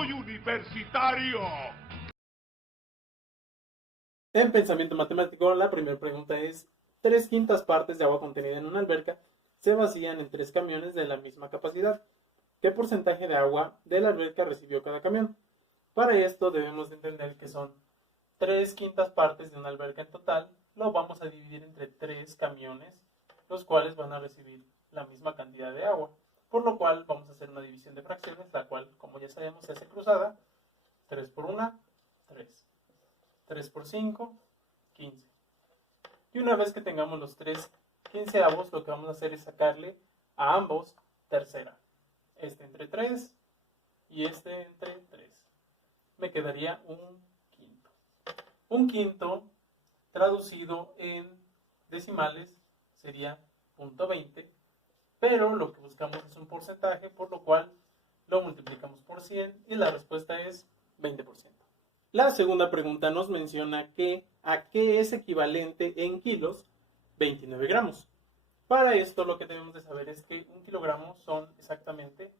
soy universitario. En pensamiento matemático, la primera pregunta es: 3/5 partes de agua contenida en una alberca se vacían en 3 camiones de la misma capacidad. ¿Qué porcentaje de agua de la alberca recibió cada camión? Para esto debemos de entender que son 3/5 partes de una alberca en total. Lo vamos a dividir entre 3 camiones, los cuales van a recibir la misma cantidad de agua. Por lo cual vamos a hacer una división de fracciones, la cual, como ya sabemos, se hace cruzada. 3 por 1, 3. 3 por 5, 15. Y una vez que tengamos los 3 quinceavos, lo que vamos a hacer es sacarle a ambos tercera. Este entre 3 y este entre 3. Me quedaría un quinto. Un quinto traducido en decimales sería 0.20, pero lo que buscamos es un porcentaje, por lo cual lo multiplicamos por 100 y la respuesta es 20%. La segunda pregunta nos menciona que a qué es equivalente en kilos 29 gramos. Para esto lo que debemos de saber es que 1 kilogramo son exactamente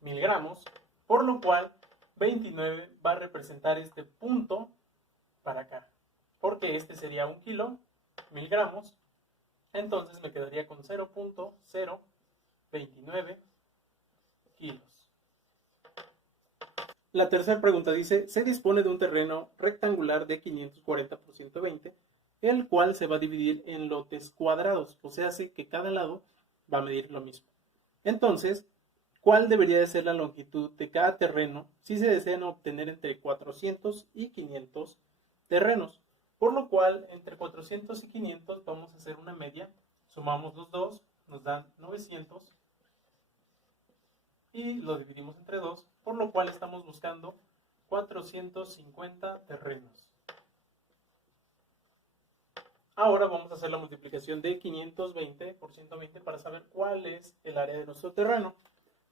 1000 gramos, por lo cual 29 va a representar este punto para acá, porque sería 1 kilo, 1000 gramos, entonces me quedaría con 0.029 kilos. La tercera pregunta dice: se dispone de un terreno rectangular de 540 por 120, el cual se va a dividir en lotes cuadrados, o sea, hace que cada lado va a medir lo mismo. Entonces, ¿cuál debería de ser la longitud de cada terreno si se desean obtener entre 400 y 500 terrenos? Por lo cual, entre 400 y 500 vamos a hacer una media, sumamos los dos, nos dan 900 y lo dividimos entre 2, por lo cual estamos buscando 450 terrenos. Ahora vamos a hacer la multiplicación de 520 por 120 para saber cuál es el área de nuestro terreno,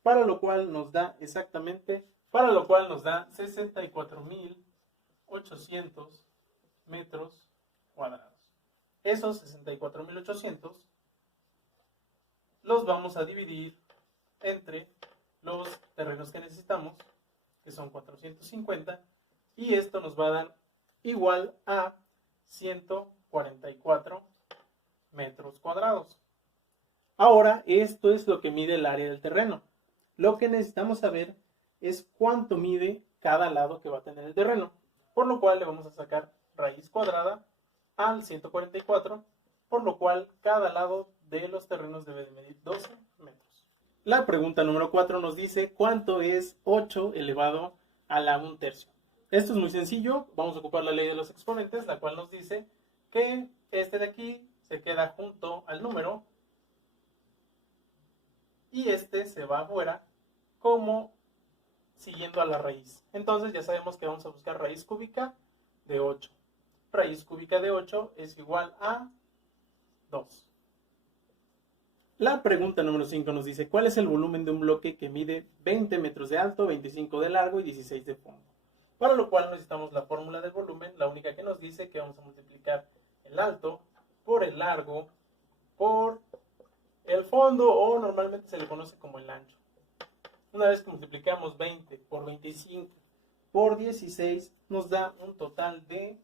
para lo cual nos da 64.800 metros cuadrados. Esos 64.800 los vamos a dividir entre los terrenos que necesitamos, que son 450, y esto nos va a dar igual a 144 metros cuadrados. Ahora, esto es lo que mide el área del terreno. Lo que necesitamos saber es cuánto mide cada lado que va a tener el terreno, por lo cual le vamos a sacar raíz cuadrada al 144, por lo cual cada lado de los terrenos debe de medir 12 metros. La pregunta número 4 nos dice: ¿cuánto es 8 elevado a la 1/3? Esto es muy sencillo, vamos a ocupar la ley de los exponentes, la cual nos dice que este de aquí se queda junto al número y este se va afuera como siguiendo a la raíz. Entonces ya sabemos que vamos a buscar raíz cúbica de 8. Raíz cúbica de 8 es igual a 2. La pregunta número 5 nos dice: ¿cuál es el volumen de un bloque que mide 20 metros de alto, 25 de largo y 16 de fondo? Para lo cual necesitamos la fórmula del volumen, la única que nos dice que vamos a multiplicar el alto por el largo por el fondo, o normalmente se le conoce como el ancho. Una vez que multiplicamos 20 por 25 por 16, nos da un total de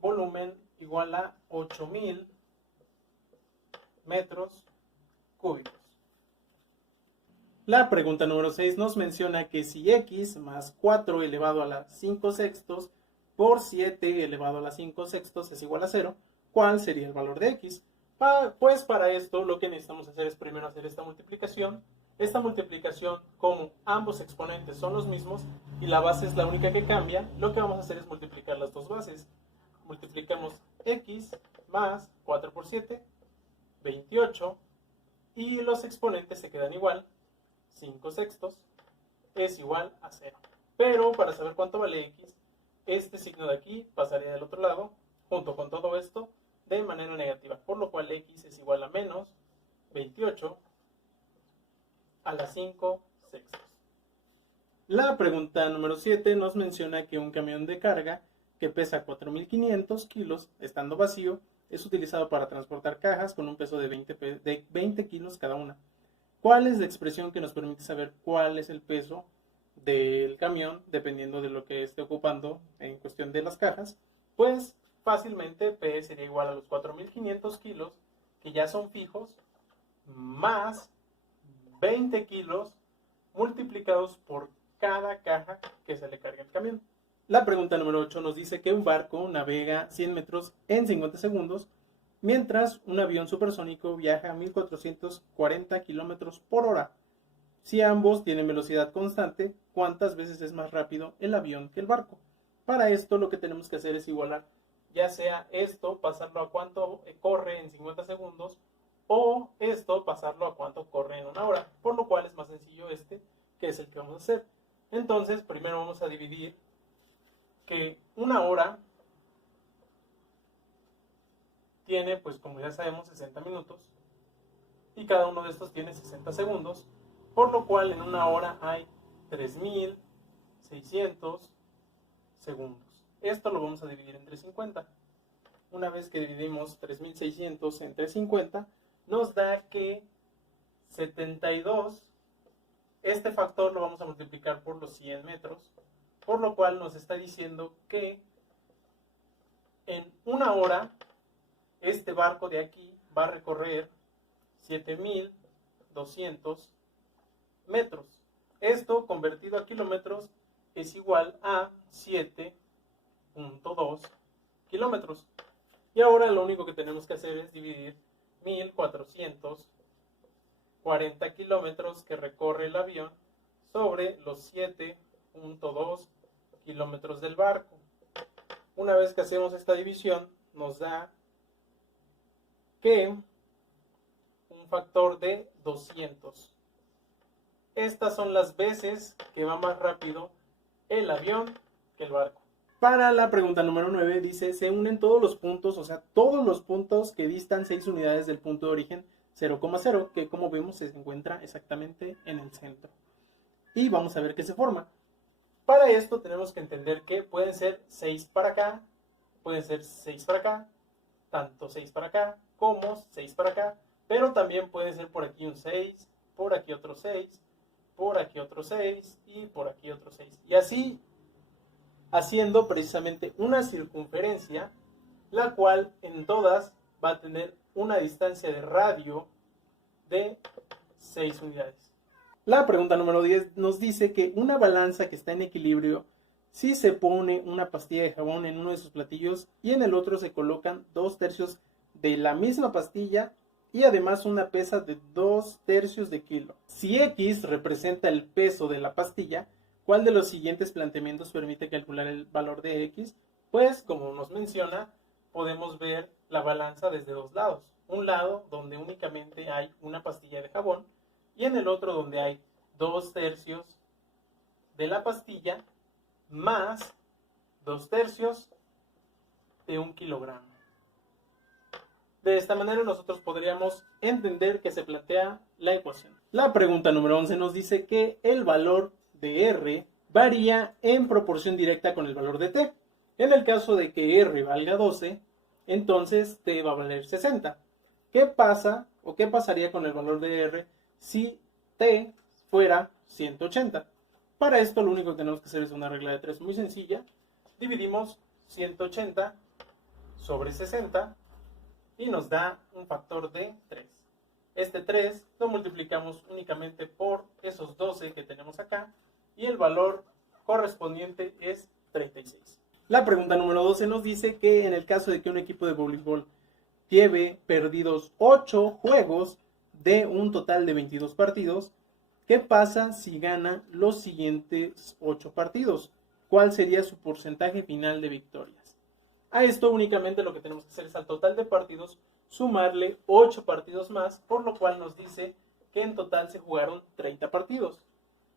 volumen igual a 8000 metros cúbicos. La pregunta número 6 nos menciona que si x más 4 elevado a la 5 sextos por 7 elevado a la 5 sextos es igual a 0, ¿cuál sería el valor de x? Pues para esto lo que necesitamos hacer es primero hacer esta multiplicación. Esta multiplicación, como ambos exponentes son los mismos y la base es la única que cambia, lo que vamos a hacer es multiplicar las dos bases. Multiplicamos x más 4 por 7, 28, y los exponentes se quedan igual. 5 sextos es igual a 0. Pero para saber cuánto vale x, este signo de aquí pasaría del otro lado, junto con todo esto, de manera negativa. Por lo cual x es igual a menos 28 a la 5 sextos. La pregunta número 7 nos menciona que un camión de carga que pesa 4.500 kilos, estando vacío, es utilizado para transportar cajas con un peso de 20 kilos cada una. ¿Cuál es la expresión que nos permite saber cuál es el peso del camión, dependiendo de lo que esté ocupando en cuestión de las cajas, pues fácilmente P sería igual a los 4.500 kilos, que ya son fijos, más 20 kilos multiplicados por cada caja que se le cargue al camión. La pregunta número 8 nos dice que un barco navega 100 metros en 50 segundos, mientras un avión supersónico viaja a 1440 kilómetros por hora. Si ambos tienen velocidad constante, ¿cuántas veces es más rápido el avión que el barco? Para esto lo que tenemos que hacer es igualar, ya sea esto, pasarlo a cuánto corre en 50 segundos, o esto, pasarlo a cuánto corre en una hora, por lo cual es más sencillo este, que es el que vamos a hacer. Entonces, primero vamos a dividir que una hora tiene, pues como ya sabemos, 60 minutos, y cada uno de estos tiene 60 segundos, por lo cual en una hora hay 3.600 segundos. Esto lo vamos a dividir entre 50. Una vez que dividimos 3.600 entre 50, nos da que 72, este factor lo vamos a multiplicar por los 100 metros, por lo cual nos está diciendo que en una hora este barco de aquí va a recorrer 7.200 metros. Esto convertido a kilómetros es igual a 7.2 kilómetros. Y ahora lo único que tenemos que hacer es dividir 1.440 kilómetros que recorre el avión sobre los 7.2 kilómetros del barco. Una vez que hacemos esta división, nos da que un factor de 200. Estas son las veces que va más rápido el avión que el barco. Para la pregunta número 9 dice, se unen todos los puntos, o sea, todos los puntos que distan 6 unidades del punto de origen 0,0, que como vemos se encuentra exactamente en el centro. Y vamos a ver qué se forma. Para esto tenemos que entender que pueden ser 6 para acá, pueden ser 6 para acá, tanto 6 para acá como 6 para acá, pero también puede ser por aquí un 6, por aquí otro 6, por aquí otro 6 y por aquí otro 6. Y así haciendo precisamente una circunferencia, la cual en todas va a tener una distancia de radio de 6 unidades. La pregunta número 10 nos dice que una balanza que está en equilibrio, si se pone una pastilla de jabón en uno de sus platillos y en el otro se colocan 2/3 de la misma pastilla y además una pesa de 2/3 de kilo. Si X representa el peso de la pastilla, ¿cuál de los siguientes planteamientos permite calcular el valor de X? Pues, como nos menciona, podemos ver la balanza desde dos lados. Un lado donde únicamente hay una pastilla de jabón y en el otro donde hay 2/3 de la pastilla más 2/3 de 1 kilogramo. De esta manera nosotros podríamos entender que se plantea la ecuación. La pregunta número 11 nos dice que el valor de R varía en proporción directa con el valor de T. En el caso de que R valga 12, entonces T va a valer 60. ¿Qué pasa o qué pasaría con el valor de R si T fuera 180? Para esto lo único que tenemos que hacer es una regla de 3 muy sencilla. Dividimos 180 sobre 60 y nos da un factor de 3. Este 3 lo multiplicamos únicamente por esos 12 que tenemos acá y el valor correspondiente es 36. La pregunta número 12 nos dice que en el caso de que un equipo de voleibol lleve perdidos 8 juegos de un total de 22 partidos, ¿qué pasa si gana los siguientes 8 partidos? ¿Cuál sería su porcentaje final de victorias? A esto únicamente lo que tenemos que hacer es al total de partidos sumarle 8 partidos más, por lo cual nos dice que en total se jugaron 30 partidos,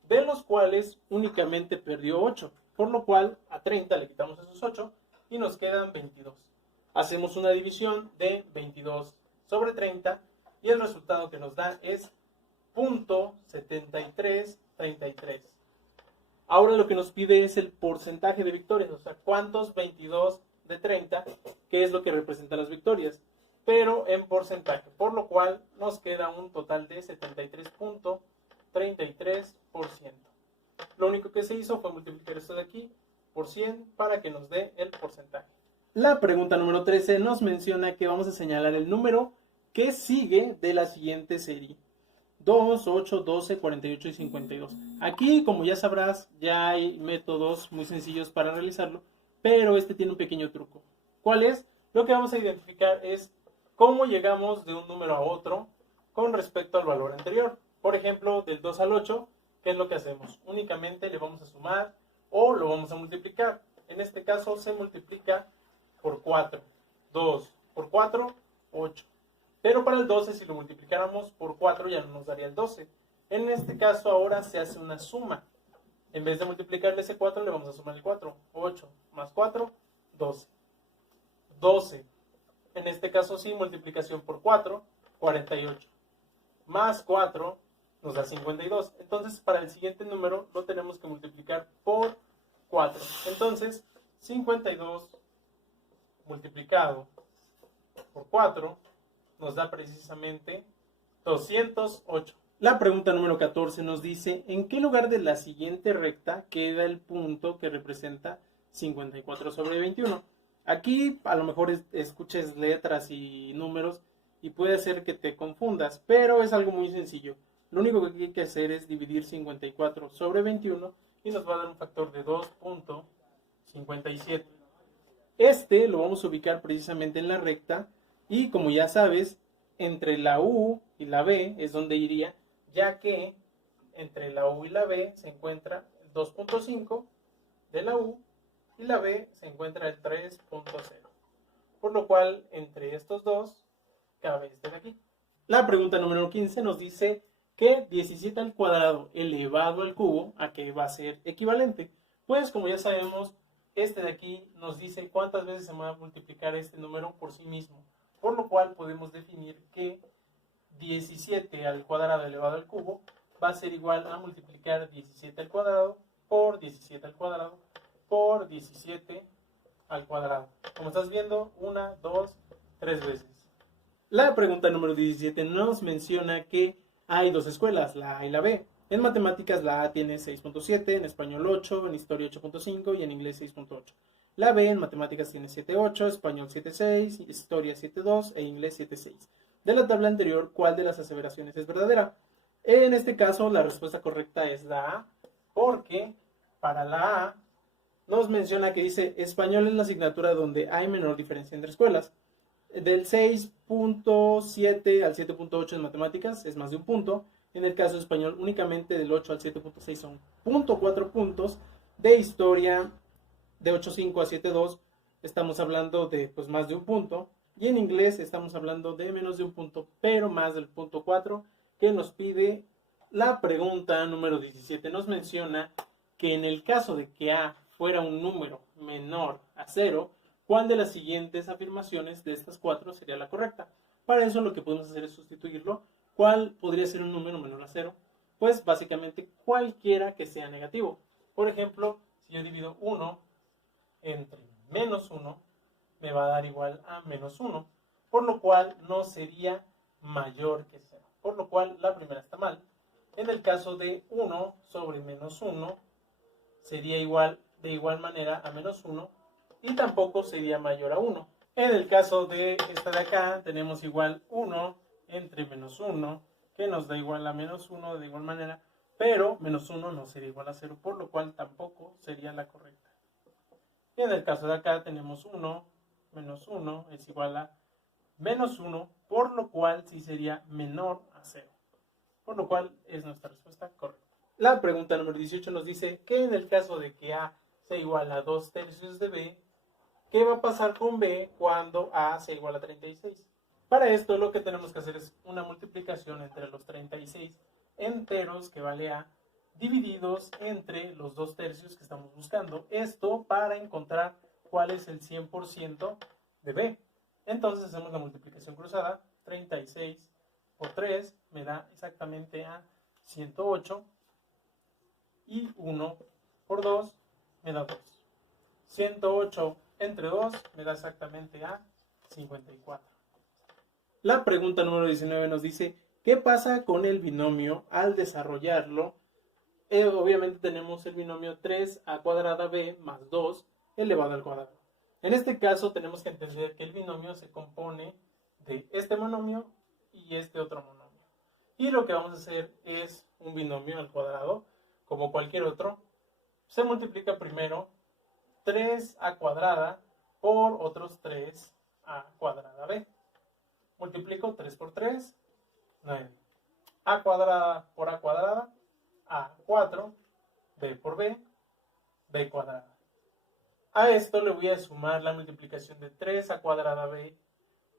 de los cuales únicamente perdió 8, por lo cual a 30 le quitamos esos 8 y nos quedan 22. Hacemos una división de 22 sobre 30 y el resultado que nos da es .7333. Ahora lo que nos pide es el porcentaje de victorias, o sea, cuántos 22 de 30, que es lo que representa las victorias, pero en porcentaje, por lo cual nos queda un total de 73.33%. Lo único que se hizo fue multiplicar esto de aquí por 100 para que nos dé el porcentaje. La pregunta número 13 nos menciona que vamos a señalar el número que sigue de la siguiente serie: 2, 8, 12, 48 y 52. Aquí, como ya sabrás, ya hay métodos muy sencillos para realizarlo, pero este tiene un pequeño truco. ¿Cuál es? Lo que vamos a identificar es cómo llegamos de un número a otro con respecto al valor anterior. Por ejemplo, del 2 al 8, ¿qué es lo que hacemos? Únicamente le vamos a sumar o lo vamos a multiplicar. En este caso se multiplica por 4. 2 por 4, 8. Pero para el 12, si lo multiplicáramos por 4, ya no nos daría el 12. En este caso ahora se hace una suma. En vez de multiplicarle ese 4, le vamos a sumar el 4. 8 más 4, 12. 12. En este caso sí, multiplicación por 4, 48. Más 4 nos da 52. Entonces, para el siguiente número lo tenemos que multiplicar por 4. Entonces, 52 multiplicado por 4 nos da precisamente 208. La pregunta número 14 nos dice: ¿en qué lugar de la siguiente recta queda el punto que representa 54 sobre 21? Aquí a lo mejor escuches letras y números y puede ser que te confundas, pero es algo muy sencillo. Lo único que hay que hacer es dividir 54 sobre 21 y nos va a dar un factor de 2.57. Este lo vamos a ubicar precisamente en la recta y, como ya sabes, entre la U y la B es donde iría, ya que entre la U y la B se encuentra el 2.5 de la U y la B se encuentra el 3.0. Por lo cual, entre estos dos, cabe este de aquí. La pregunta número 15 nos dice que 17 al cuadrado elevado al cubo, ¿a qué va a ser equivalente? Pues, como ya sabemos, este de aquí nos dice cuántas veces se va a multiplicar este número por sí mismo. Por lo cual podemos definir que 17 al cuadrado elevado al cubo va a ser igual a multiplicar 17 al cuadrado por 17 al cuadrado por 17 al cuadrado. Como estás viendo, 1, 2, 3 veces. La pregunta número 17 nos menciona que hay dos escuelas, la A y la B. En matemáticas la A tiene 6.7, en español 8, en historia 8.5 y en inglés 6.8. La B en matemáticas tiene 7.8, español 7.6, historia 7.2 e inglés 7.6. De la tabla anterior, ¿cuál de las aseveraciones es verdadera? En este caso, la respuesta correcta es la A, porque para la A nos menciona que dice: español es la asignatura donde hay menor diferencia entre escuelas. Del 6.7 al 7.8 en matemáticas es más de un punto. En el caso de español, únicamente del 8 al 7.6 son 0.4 puntos. De historia, de 8.5 a 7.2 estamos hablando de más de un punto. Y en inglés estamos hablando de menos de un punto, pero más del 0.4 que nos pide la pregunta número 17. Nos menciona que en el caso de que A fuera un número menor a 0, ¿cuál de las siguientes afirmaciones de estas 4 sería la correcta? Para eso lo que podemos hacer es sustituirlo. ¿Cuál podría ser un número menor a 0? Pues básicamente cualquiera que sea negativo. Por ejemplo, si yo divido 1 entre menos 1, me va a dar igual a menos 1, por lo cual no sería mayor que 0. Por lo cual la primera está mal. En el caso de 1 sobre menos 1, sería igual de igual manera a menos 1 y tampoco sería mayor a 1. En el caso de esta de acá, tenemos igual 1 entre menos 1, que nos da igual a menos 1 de igual manera, pero menos 1 no sería igual a 0, por lo cual tampoco sería la correcta. Y en el caso de acá tenemos 1 menos 1 es igual a menos 1, por lo cual sí sería menor a 0. Por lo cual es nuestra respuesta correcta. La pregunta número 18 nos dice que en el caso de que A sea igual a 2/3 de B, ¿qué va a pasar con B cuando A sea igual a 36? Para esto lo que tenemos que hacer es una multiplicación entre los 36 enteros que vale A divididos entre los 2/3 que estamos buscando. Esto para encontrar cuál es el 100% de B. Entonces hacemos la multiplicación cruzada. 36 por 3 me da exactamente a 108 y 1 por 2 me da 2. 108 entre 2 me da exactamente a 54. La pregunta número 19 nos dice: ¿qué pasa con el binomio al desarrollarlo obviamente tenemos el binomio 3a cuadrada b más 2 elevado al cuadrado. En este caso tenemos que entender que el binomio se compone de este monomio y este otro monomio. Y lo que vamos a hacer es un binomio al cuadrado, como cualquier otro. Se multiplica primero 3a cuadrada por otros 3a cuadrada b. Multiplico 3 por 3, 9. A cuadrada por a cuadrada, a4, b por b, b cuadrada. A esto le voy a sumar la multiplicación de 3a cuadrada b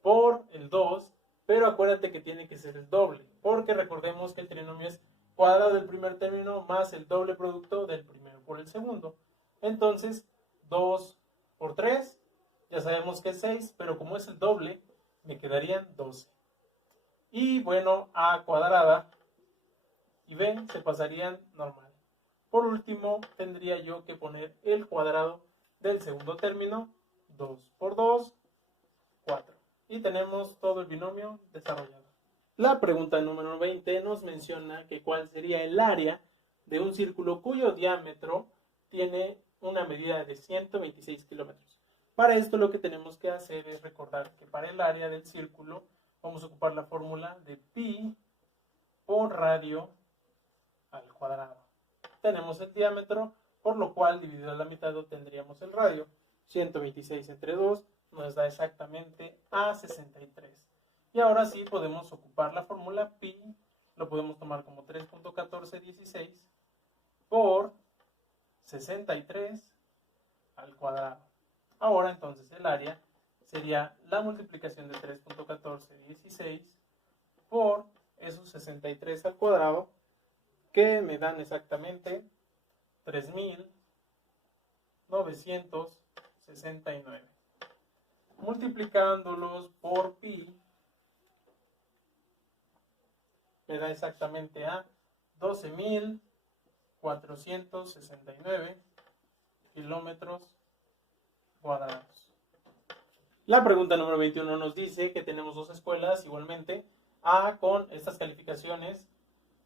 por el 2, pero acuérdate que tiene que ser el doble, porque recordemos que el trinomio es cuadrado del primer término más el doble producto del primero por el segundo. Entonces, 2 por 3, ya sabemos que es 6, pero como es el doble, me quedarían 12. Y bueno, a cuadrada y b se pasarían normal. Por último, tendría yo que poner el cuadrado del segundo término, 2 por 2, 4. Y tenemos todo el binomio desarrollado. La pregunta número 20 nos menciona que cuál sería el área de un círculo cuyo diámetro tiene una medida de 126 kilómetros. Para esto lo que tenemos que hacer es recordar que para el área del círculo vamos a ocupar la fórmula de pi por radio al cuadrado. Tenemos el diámetro, por lo cual dividido a la mitad obtendríamos el radio. 126 entre 2 nos da exactamente a 63. Y ahora sí podemos ocupar la fórmula pi, lo podemos tomar como 3.1416 por 63 al cuadrado. Ahora entonces el área sería la multiplicación de 3.1416 por esos 63 al cuadrado, que me dan exactamente 3.969. Multiplicándolos por pi, me da exactamente a 12.469 kilómetros cuadrados. La pregunta número 21 nos dice que tenemos dos escuelas igualmente, A con estas calificaciones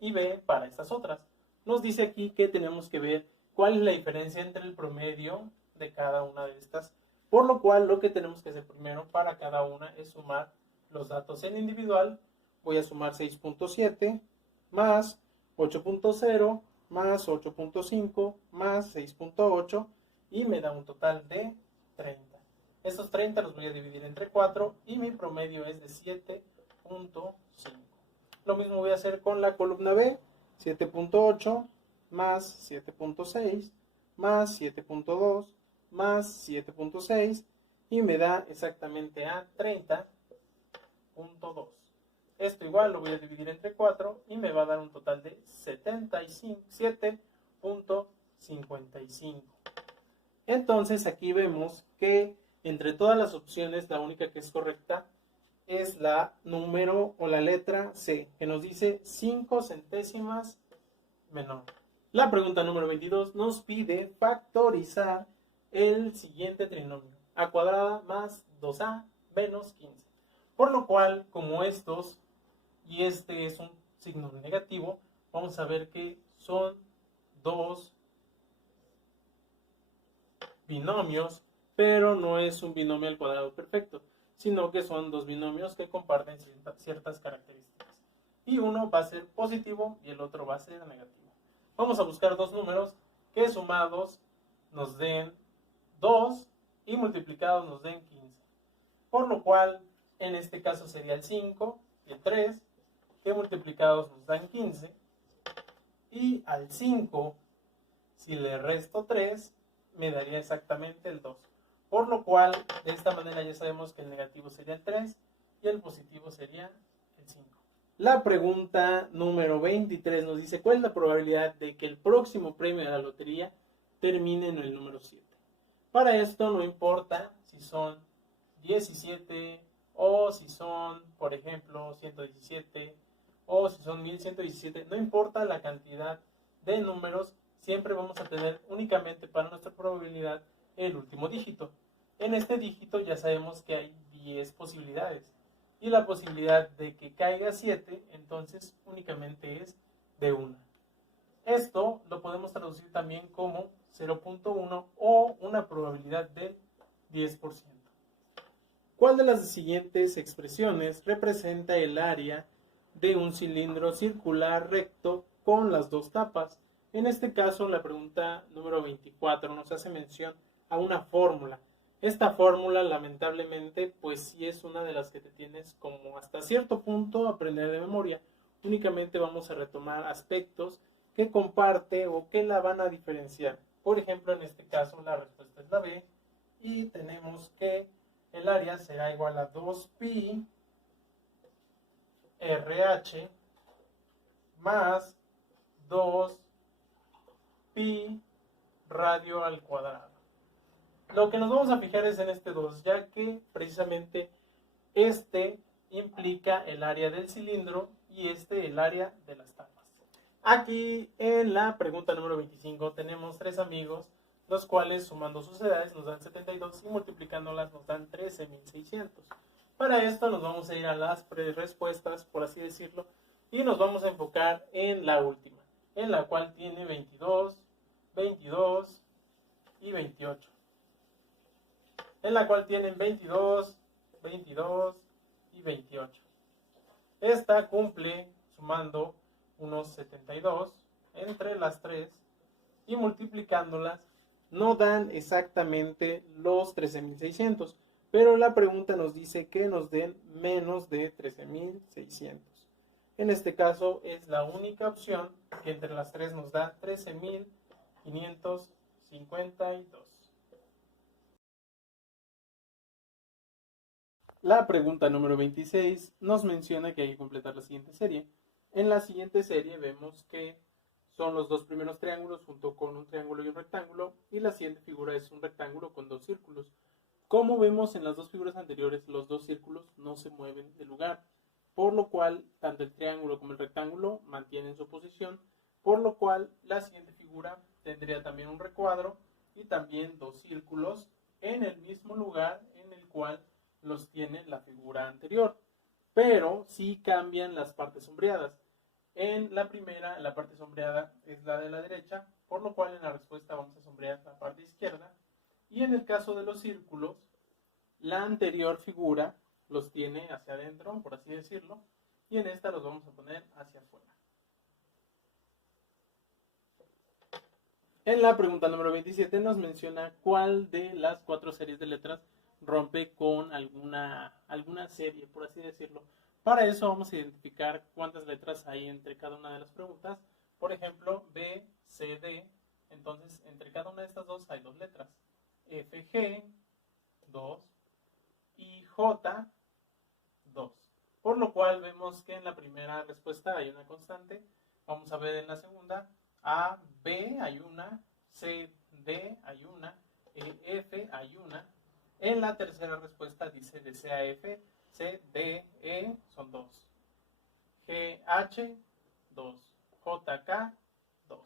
y B para estas otras. Nos dice aquí que tenemos que ver cuál es la diferencia entre el promedio de cada una de estas, por lo cual lo que tenemos que hacer primero para cada una es sumar los datos en individual. Voy a sumar 6.7 más 8.0 más 8.5 más 6.8 y me da un total de 30. Estos 30 los voy a dividir entre 4 y mi promedio es de 7.5. Lo mismo voy a hacer con la columna B, 7.8 más 7.6 más 7.2 más 7.6 y me da exactamente a 30.2. Esto igual lo voy a dividir entre 4 y me va a dar un total de 7.55. Entonces aquí vemos que entre todas las opciones la única que es correcta es la número o la letra C, que nos dice 5 centésimas menor. La pregunta número 22 nos pide factorizar el siguiente trinomio, a cuadrada más 2a menos 15. Por lo cual, como estos y este es un signo negativo, vamos a ver que son dos binomios, pero no es un binomio al cuadrado perfecto, sino que son dos binomios que comparten ciertas características. Y uno va a ser positivo y el otro va a ser negativo. Vamos a buscar dos números que sumados nos den 2 y multiplicados nos den 15. Por lo cual, en este caso sería el 5 y el 3, que multiplicados nos dan 15. Y al 5, si le resto 3, me daría exactamente el 2. Por lo cual, de esta manera ya sabemos que el negativo sería el 3 y el positivo sería el 5. La pregunta número 23 nos dice, ¿cuál es la probabilidad de que el próximo premio de la lotería termine en el número 7? Para esto no importa si son 17 o si son, por ejemplo, 117 o si son 1117, no importa la cantidad de números, siempre vamos a tener únicamente para nuestra probabilidad el último dígito. En este dígito ya sabemos que hay 10 posibilidades y la posibilidad de que caiga 7 entonces únicamente es de 1. Esto lo podemos traducir también como 0.1 o una probabilidad del 10%. ¿Cuál de las siguientes expresiones representa el área de un cilindro circular recto con las dos tapas? En este caso, la pregunta número 24 nos hace mención a una fórmula. Esta fórmula, lamentablemente, pues sí es una de las que te tienes como hasta cierto punto aprender de memoria. Únicamente vamos a retomar aspectos que comparte o que la van a diferenciar. Por ejemplo, en este caso la respuesta es la B y tenemos que el área será igual a 2pi RH más 2pi radio al cuadrado. Lo que nos vamos a fijar es en este 2, ya que precisamente este implica el área del cilindro y este el área de las tapas. Aquí en la pregunta número 25 tenemos tres amigos, los cuales sumando sus edades nos dan 72 y multiplicándolas nos dan 13,600. Para esto nos vamos a ir a las respuestas, por así decirlo, y nos vamos a enfocar en la última, en la cual tiene 22, 22 y 28. En la cual tienen 22, 22 y 28. Esta cumple sumando unos 72 entre las tres y multiplicándolas no dan exactamente los 13,600, pero la pregunta nos dice que nos den menos de 13,600. En este caso es la única opción que entre las tres nos da 13,552. La pregunta número 26 nos menciona que hay que completar la siguiente serie. En la siguiente serie vemos que son los dos primeros triángulos junto con un triángulo y un rectángulo, y la siguiente figura es un rectángulo con dos círculos. Como vemos en las dos figuras anteriores, los dos círculos no se mueven de lugar, por lo cual tanto el triángulo como el rectángulo mantienen su posición, por lo cual la siguiente figura tendría también un recuadro y también dos círculos en el mismo lugar en el cual los tiene la figura anterior, pero sí cambian las partes sombreadas. En la primera, la parte sombreada es la de la derecha, por lo cual en la respuesta vamos a sombrear la parte izquierda, y en el caso de los círculos, la anterior figura los tiene hacia adentro, por así decirlo, y en esta los vamos a poner hacia afuera. En la pregunta número 27 nos menciona cuál de las cuatro series de letras rompe con alguna serie, por así decirlo. Para eso vamos a identificar cuántas letras hay entre cada una de las preguntas. Por ejemplo, B, C, D. Entonces, entre cada una de estas dos hay dos letras. F, G, 2. Y J, 2. Por lo cual vemos que en la primera respuesta hay una constante. Vamos a ver en la segunda. A, B hay una. C, D hay una. E, F hay una. En la tercera respuesta dice de C a F, C, D, E son 2. G, H, 2. J, K, 2.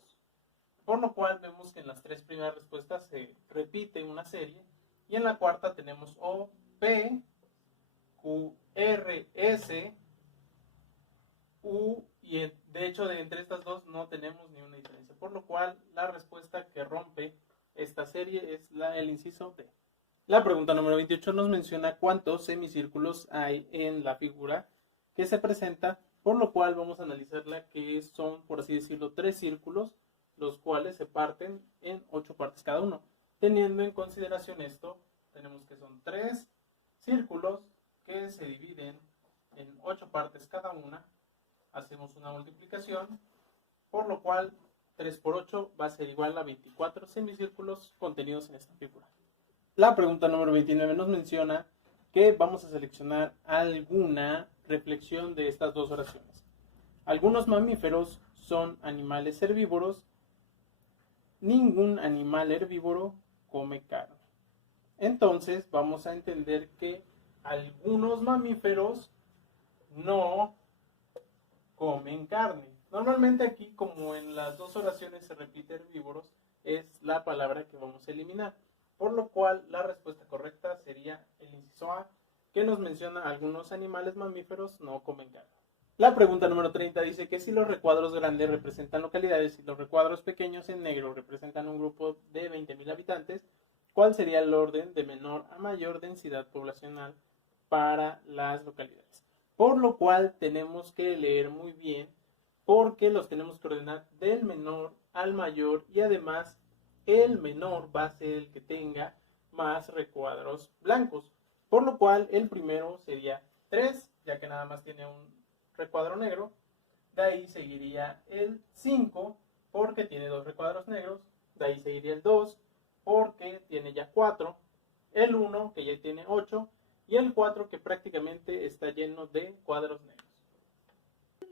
Por lo cual vemos que en las tres primeras respuestas se repite una serie. Y en la cuarta tenemos O, P, Q, R, S, U. Y de hecho entre estas dos no tenemos ni una diferencia. Por lo cual la respuesta que rompe esta serie es el inciso D. La pregunta número 28 nos menciona cuántos semicírculos hay en la figura que se presenta, por lo cual vamos a analizarla, que son, por así decirlo, tres círculos, los cuales se parten en 8 partes cada uno. Teniendo en consideración esto, tenemos que son tres círculos que se dividen en 8 partes cada una. Hacemos una multiplicación, por lo cual 3 por 8 va a ser igual a 24 semicírculos contenidos en esta figura. La pregunta número 29 nos menciona que vamos a seleccionar alguna reflexión de estas dos oraciones. Algunos mamíferos son animales herbívoros. Ningún animal herbívoro come carne. Entonces vamos a entender que algunos mamíferos no comen carne. Normalmente aquí, como en las dos oraciones se repite herbívoros, es la palabra que vamos a eliminar. Por lo cual la respuesta correcta sería el inciso A, que nos menciona algunos animales mamíferos no comen carne. La pregunta número 30 dice que si los recuadros grandes representan localidades y los recuadros pequeños en negro representan un grupo de 20.000 habitantes, ¿cuál sería el orden de menor a mayor densidad poblacional para las localidades? Por lo cual tenemos que leer muy bien porque los tenemos que ordenar del menor al mayor y además el menor va a ser el que tenga más recuadros blancos. Por lo cual el primero sería 3, ya que nada más tiene un recuadro negro. De ahí seguiría el 5 porque tiene 2 recuadros negros. De ahí seguiría el 2 porque tiene ya 4. El 1 que ya tiene 8 y el 4 que prácticamente está lleno de cuadros negros.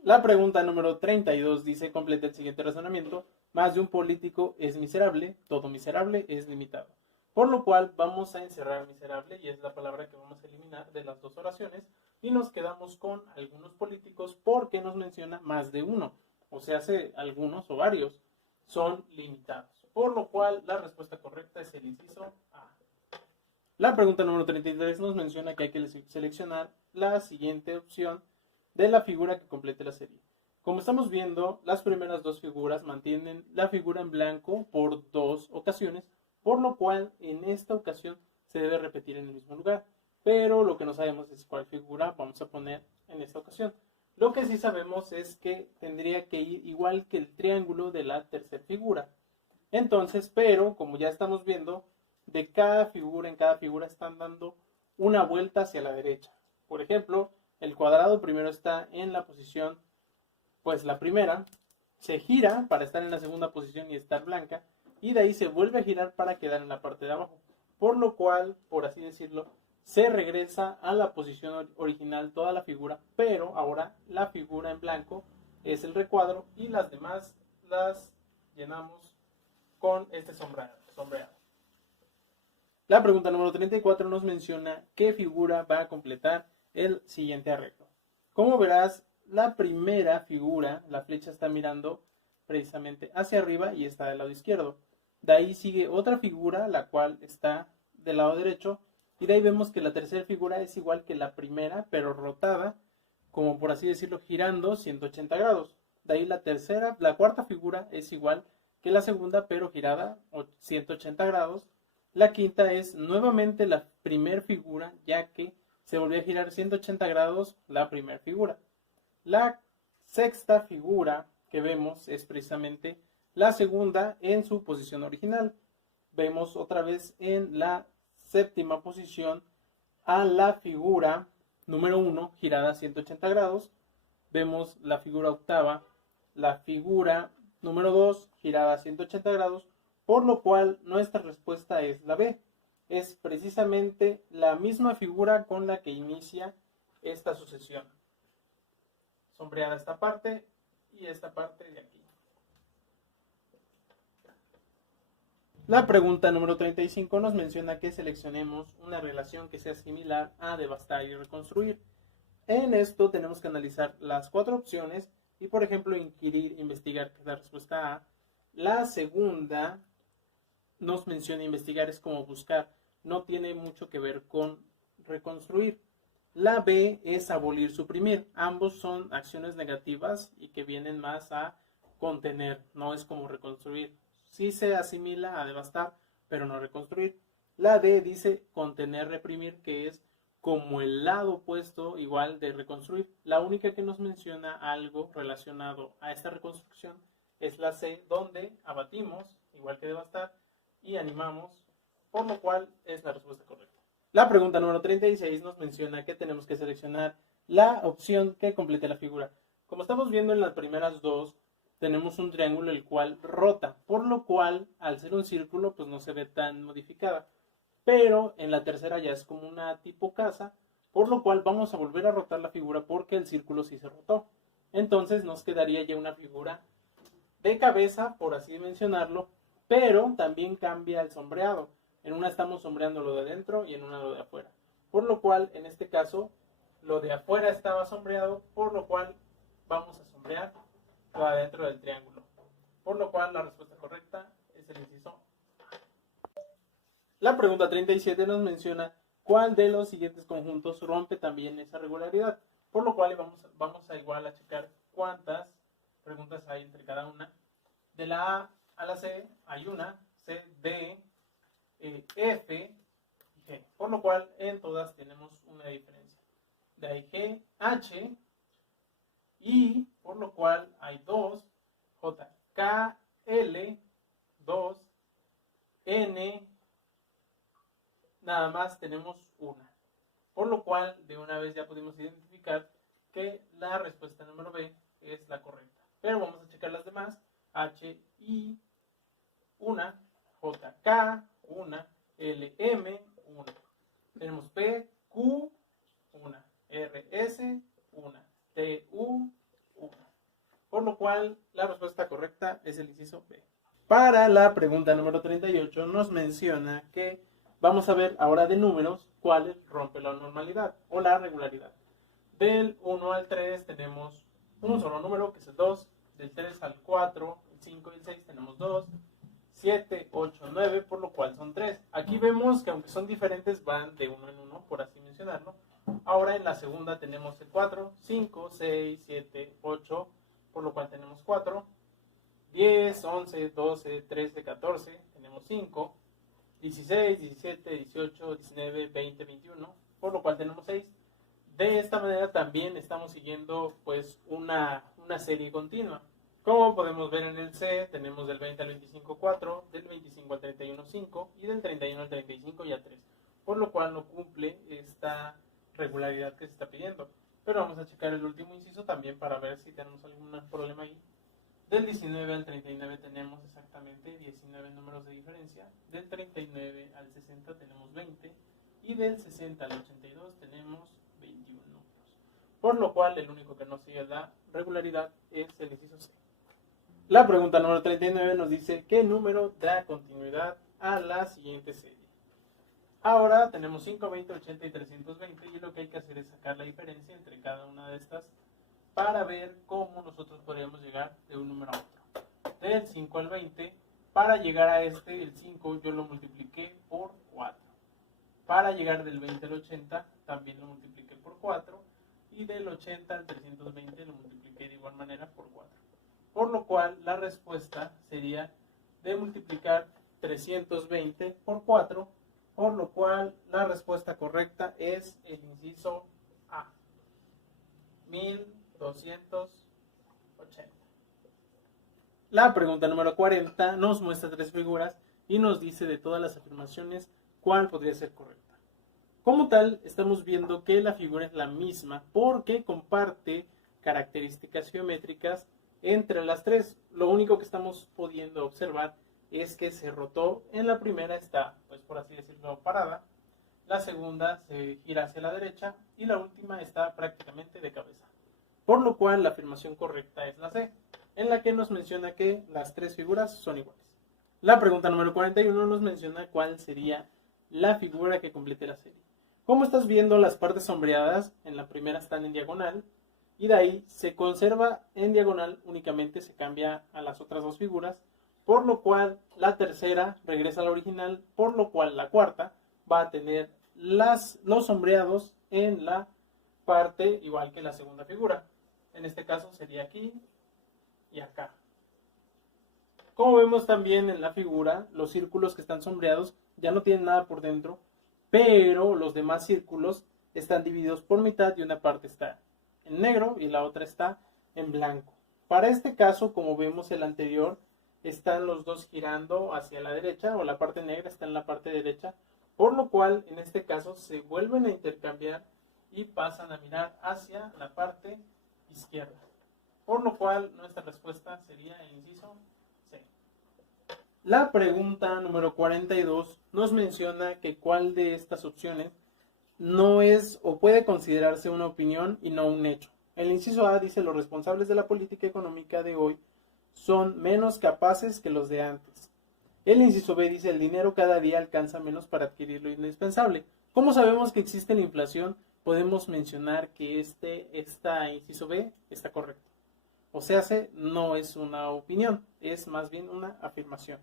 La pregunta número 32 dice, completa el siguiente razonamiento: más de un político es miserable, todo miserable es limitado. Por lo cual vamos a encerrar miserable, y es la palabra que vamos a eliminar de las dos oraciones, y nos quedamos con algunos políticos porque nos menciona más de uno, o sea, algunos o varios son limitados. Por lo cual la respuesta correcta es el inciso A. La pregunta número 33 nos menciona que hay que seleccionar la siguiente opción de la figura que complete la serie. Como estamos viendo, las primeras dos figuras mantienen la figura en blanco por 2 ocasiones, por lo cual en esta ocasión se debe repetir en el mismo lugar. Pero lo que no sabemos es cuál figura vamos a poner en esta ocasión. Lo que sí sabemos es que tendría que ir igual que el triángulo de la tercera figura. Entonces, pero como ya estamos viendo, de cada figura en cada figura están dando una vuelta hacia la derecha. Por ejemplo, el cuadrado primero está en la posición, pues la primera, se gira para estar en la segunda posición y estar blanca, y de ahí se vuelve a girar para quedar en la parte de abajo. Por lo cual, por así decirlo, se regresa a la posición original toda la figura, pero ahora la figura en blanco es el recuadro y las demás las llenamos con este sombreado. La pregunta número 34 nos menciona qué figura va a completar el siguiente arreglo. Como verás, la primera figura, la flecha está mirando precisamente hacia arriba y está del lado izquierdo. De ahí sigue otra figura, la cual está del lado derecho, y de ahí vemos que la tercera figura es igual que la primera, pero rotada, como por así decirlo, girando 180 grados. De ahí la cuarta figura es igual que la segunda, pero girada 180 grados. La quinta es nuevamente la primera figura, ya que se volvió a girar 180 grados la primera figura. La sexta figura que vemos es precisamente la segunda en su posición original. Vemos otra vez en la séptima posición a la figura número 1 girada 180 grados. Vemos la figura octava, la figura número 2 girada 180 grados, por lo cual nuestra respuesta es la B. Es precisamente la misma figura con la que inicia esta sucesión. Sombreada esta parte y esta parte de aquí. La pregunta número 35 nos menciona que seleccionemos una relación que sea similar a devastar y reconstruir. En esto tenemos que analizar las 4 opciones y, por ejemplo, inquirir, investigar, que es la respuesta A. La segunda nos menciona investigar, es como buscar, no tiene mucho que ver con reconstruir. La B es abolir, suprimir. Ambos son acciones negativas y que vienen más a contener, no es como reconstruir. Sí se asimila a devastar, pero no reconstruir. La D dice contener, reprimir, que es como el lado opuesto igual de reconstruir. La única que nos menciona algo relacionado a esta reconstrucción es la C, donde abatimos, igual que devastar, y animamos, por lo cual es la respuesta correcta. La pregunta número 36 nos menciona que tenemos que seleccionar la opción que complete la figura. Como estamos viendo en las primeras dos, tenemos un triángulo el cual rota, por lo cual al ser un círculo pues no se ve tan modificada. Pero en la tercera ya es como una tipo casa, por lo cual vamos a volver a rotar la figura porque el círculo sí se rotó. Entonces nos quedaría ya una figura de cabeza, por así mencionarlo, pero también cambia el sombreado. En una estamos sombreando lo de adentro y en una lo de afuera. Por lo cual, en este caso, lo de afuera estaba sombreado, por lo cual vamos a sombrear lo de adentro del triángulo. Por lo cual, la respuesta correcta es el inciso A. La pregunta 37 nos menciona cuál de los siguientes conjuntos rompe también esa regularidad. por lo cual vamos a igual a checar cuántas preguntas hay entre cada una. De la A a la C hay una, C, D, F y G, por lo cual en todas tenemos una diferencia. De ahí G, H, I, por lo cual hay 2, J, K, L, 2, N, nada más tenemos una. Por lo cual, de una vez ya pudimos identificar que la respuesta número B es la correcta. Pero vamos a checar las demás. H, I, una, J, K, una, L, M, una. Tenemos P, Q, una, R, S, una, T, U, una. Por lo cual, la respuesta correcta es el inciso B. Para la pregunta número 38 nos menciona que vamos a ver ahora de números cuáles rompe la normalidad o la regularidad. Del 1 al 3 tenemos un solo número, que es el 2. Del 3 al 4, el 5 y el 6 tenemos 2. 7, 8, 9, por lo cual son 3. Aquí vemos que aunque son diferentes van de uno en uno, por así mencionarlo. Ahora en la segunda tenemos el 4, 5, 6, 7, 8, por lo cual tenemos 4. 10, 11, 12, 13, 14, tenemos 5. 16, 17, 18, 19, 20, 21, por lo cual tenemos 6. De esta manera también estamos siguiendo pues una serie continua. Como podemos ver en el C, tenemos del 20 al 25, 4, del 25 al 31, 5 y del 31 al 35 ya 3. Por lo cual no cumple esta regularidad que se está pidiendo. Pero vamos a checar el último inciso también para ver si tenemos algún problema ahí. Del 19 al 39 tenemos exactamente 19 números de diferencia. Del 39 al 60 tenemos 20. Y del 60 al 82 tenemos 21 números. Por lo cual el único que no sigue la regularidad es el inciso C. La pregunta número 39 nos dice ¿qué número da continuidad a la siguiente serie? Ahora tenemos 5, 20, 80 y 320 y lo que hay que hacer es sacar la diferencia entre cada una de estas para ver cómo nosotros podríamos llegar de un número a otro. Del 5 al 20, para llegar a el 5 yo lo multipliqué por 4. Para llegar del 20 al 80 también lo multipliqué por 4 y del 80 al 320 lo multipliqué de igual manera por 4. Por lo cual la respuesta sería de multiplicar 320 por 4, por lo cual la respuesta correcta es el inciso A, 1280. La pregunta número 40 nos muestra 3 figuras y nos dice de todas las afirmaciones cuál podría ser correcta. Como tal, estamos viendo que la figura es la misma porque comparte características geométricas entre las tres. Lo único que estamos pudiendo observar es que se rotó. En la primera está, pues por así decirlo, parada. La segunda se gira hacia la derecha y la última está prácticamente de cabeza. Por lo cual la afirmación correcta es la C, en la que nos menciona que las tres figuras son iguales. La pregunta número 41 nos menciona cuál sería la figura que complete la serie. Como estás viendo, las partes sombreadas en la primera están en diagonal y de ahí se conserva en diagonal, únicamente se cambia a las otras dos figuras, por lo cual la tercera regresa a la original, por lo cual la cuarta va a tener los sombreados en la parte igual que la segunda figura. En este caso sería aquí y acá. Como vemos también en la figura, los círculos que están sombreados ya no tienen nada por dentro, pero los demás círculos están divididos por mitad y una parte está en negro y la otra está en blanco. Para este caso, como vemos el anterior, están los dos girando hacia la derecha, o la parte negra está en la parte derecha, por lo cual en este caso se vuelven a intercambiar y pasan a mirar hacia la parte izquierda. Por lo cual nuestra respuesta sería el inciso C. La pregunta número 42 nos menciona que cuál de estas opciones no es o puede considerarse una opinión y no un hecho. El inciso A dice: los responsables de la política económica de hoy son menos capaces que los de antes. El inciso B dice: el dinero cada día alcanza menos para adquirir lo indispensable. ¿Cómo sabemos que existe la inflación? Podemos mencionar que esta inciso B está correcto. O sea, no es una opinión, es más bien una afirmación.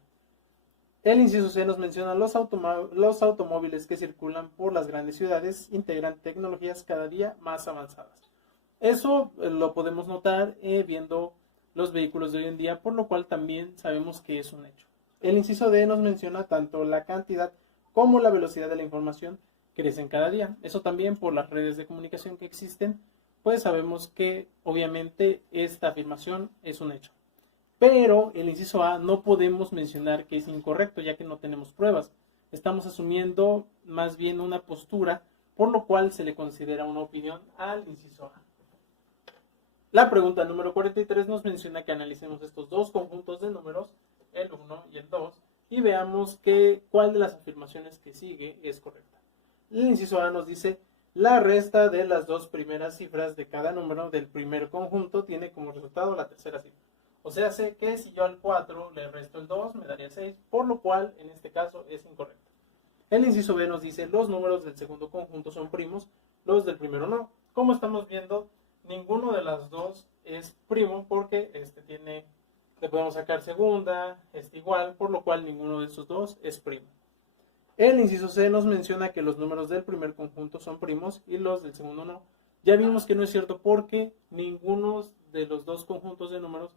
El inciso C nos menciona los automóviles que circulan por las grandes ciudades integran tecnologías cada día más avanzadas. Eso lo podemos notar viendo los vehículos de hoy en día, por lo cual también sabemos que es un hecho. El inciso D nos menciona tanto la cantidad como la velocidad de la información crecen cada día. Eso también por las redes de comunicación que existen, pues sabemos que obviamente esta afirmación es un hecho. Pero el inciso A no podemos mencionar que es incorrecto, ya que no tenemos pruebas. Estamos asumiendo más bien una postura, por lo cual se le considera una opinión al inciso A. La pregunta número 43 nos menciona que analicemos estos dos conjuntos de números, el 1 y el 2, y veamos cuál de las afirmaciones que sigue es correcta. El inciso A nos dice: la resta de las dos primeras cifras de cada número del primer conjunto tiene como resultado la tercera cifra. O sea, sé que si yo al 4 le resto el 2, me daría 6, por lo cual en este caso es incorrecto. El inciso B nos dice: los números del segundo conjunto son primos, los del primero no. Como estamos viendo, ninguno de las dos es primo porque le podemos sacar segunda, igual, por lo cual ninguno de estos dos es primo. El inciso C nos menciona que los números del primer conjunto son primos y los del segundo no. Ya vimos que no es cierto porque ninguno de los dos conjuntos de números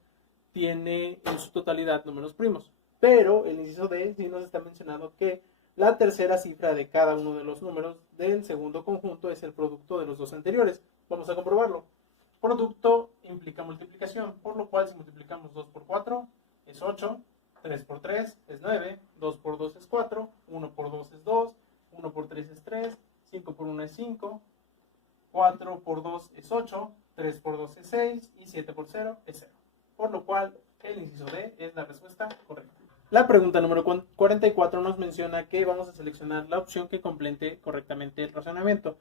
tiene en su totalidad números primos. Pero el inciso D sí nos está mencionando que la tercera cifra de cada uno de los números del segundo conjunto es el producto de los dos anteriores. Vamos a comprobarlo. Producto implica multiplicación, por lo cual si multiplicamos 2 por 4 es 8, 3 por 3 es 9, 2 por 2 es 4, 1 por 2 es 2, 1 por 3 es 3, 5 por 1 es 5, 4 por 2 es 8, 3 por 2 es 6 y 7 por 0 es 0. Por lo cual el inciso D es la respuesta correcta. La pregunta número 44 nos menciona que vamos a seleccionar la opción que complete correctamente el razonamiento.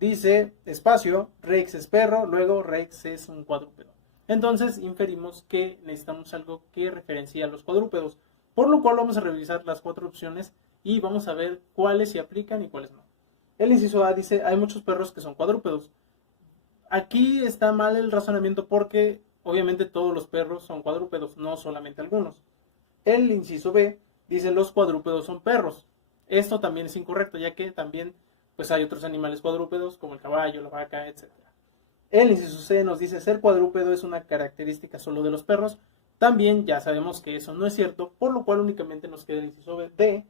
Dice, espacio, Rex es perro, luego Rex es un cuadrúpedo. Entonces inferimos que necesitamos algo que referencie a los cuadrúpedos, por lo cual vamos a revisar las 4 opciones y vamos a ver cuáles se aplican y cuáles no. El inciso A dice, hay muchos perros que son cuadrúpedos. Aquí está mal el razonamiento porque obviamente todos los perros son cuadrúpedos, no solamente algunos. El inciso B dice, los cuadrúpedos son perros. Esto también es incorrecto, ya que también pues hay otros animales cuadrúpedos como el caballo, la vaca, etc. El inciso C nos dice, ser cuadrúpedo es una característica solo de los perros. También ya sabemos que eso no es cierto, por lo cual únicamente nos queda el inciso D,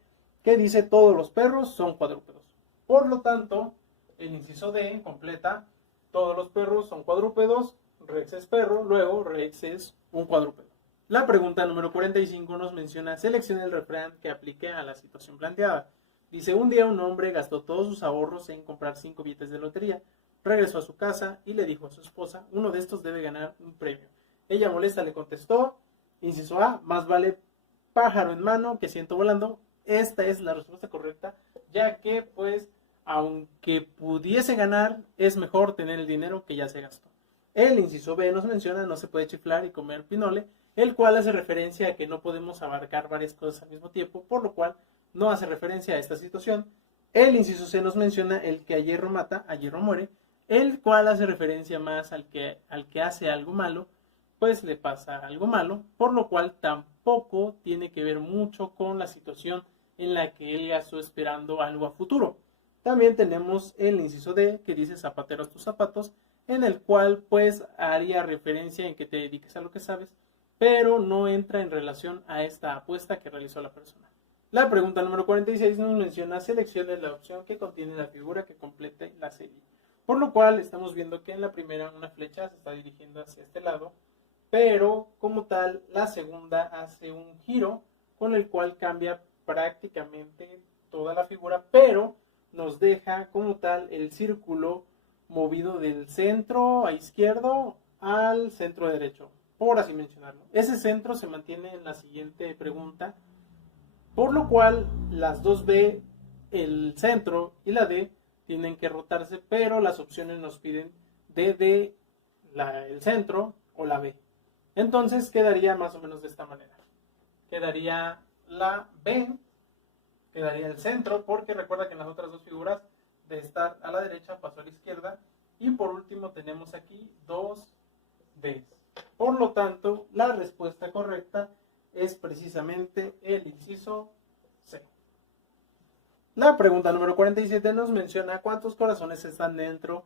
que dice, todos los perros son cuadrúpedos. Por lo tanto, el inciso D completa, todos los perros son cuadrúpedos, Rex es perro, luego Rex es un cuadrúpedo. La pregunta número 45 nos menciona, seleccione el refrán que aplique a la situación planteada. Dice, un día un hombre gastó todos sus ahorros en comprar 5 billetes de lotería. Regresó a su casa y le dijo a su esposa, uno de estos debe ganar un premio. Ella molesta le contestó, inciso A, más vale pájaro en mano que ciento volando. Esta es la respuesta correcta, ya que pues aunque pudiese ganar, es mejor tener el dinero que ya se gastó. El inciso B nos menciona, no se puede chiflar y comer pinole, el cual hace referencia a que no podemos abarcar varias cosas al mismo tiempo, por lo cual no hace referencia a esta situación. El inciso C nos menciona, el que a hierro mata, a hierro muere, el cual hace referencia más al que hace algo malo, pues le pasa algo malo, por lo cual tampoco tiene que ver mucho con la situación en la que él gastó esperando algo a futuro. También tenemos el inciso D, que dice zapateros tus zapatos, en el cual pues haría referencia en que te dediques a lo que sabes, pero no entra en relación a esta apuesta que realizó la persona. La pregunta número 46 nos menciona, seleccione la opción que contiene la figura que complete la serie. Por lo cual estamos viendo que en la primera una flecha se está dirigiendo hacia este lado, pero como tal la segunda hace un giro con el cual cambia prácticamente toda la figura, pero nos deja como tal el círculo movido del centro a izquierdo al centro derecho, por así mencionarlo. Ese centro se mantiene en la siguiente pregunta, por lo cual las dos B, el centro y la D tienen que rotarse, pero las opciones nos piden D el centro o la B. Entonces quedaría más o menos de esta manera. Quedaría la B, quedaría el centro, porque recuerda que en las otras dos figuras de estar a la derecha pasó a la izquierda. Y por último tenemos aquí dos D. Por lo tanto, la respuesta correcta es precisamente el inciso C. La pregunta número 47 nos menciona cuántos corazones están dentro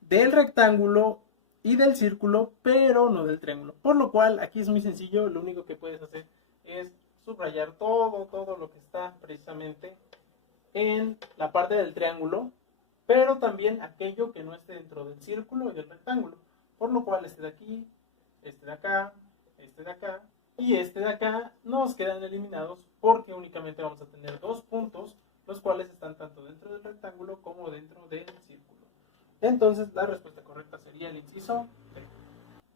del rectángulo y del círculo, pero no del triángulo. Por lo cual, aquí es muy sencillo, lo único que puedes hacer es subrayar todo lo que está precisamente en la parte del triángulo, pero también aquello que no esté dentro del círculo y del rectángulo. Por lo cual, este de aquí, este de acá, este de acá y este de acá nos quedan eliminados porque únicamente vamos a tener dos puntos, los cuales están tanto dentro del rectángulo como dentro del círculo. Entonces, la respuesta correcta sería el inciso D.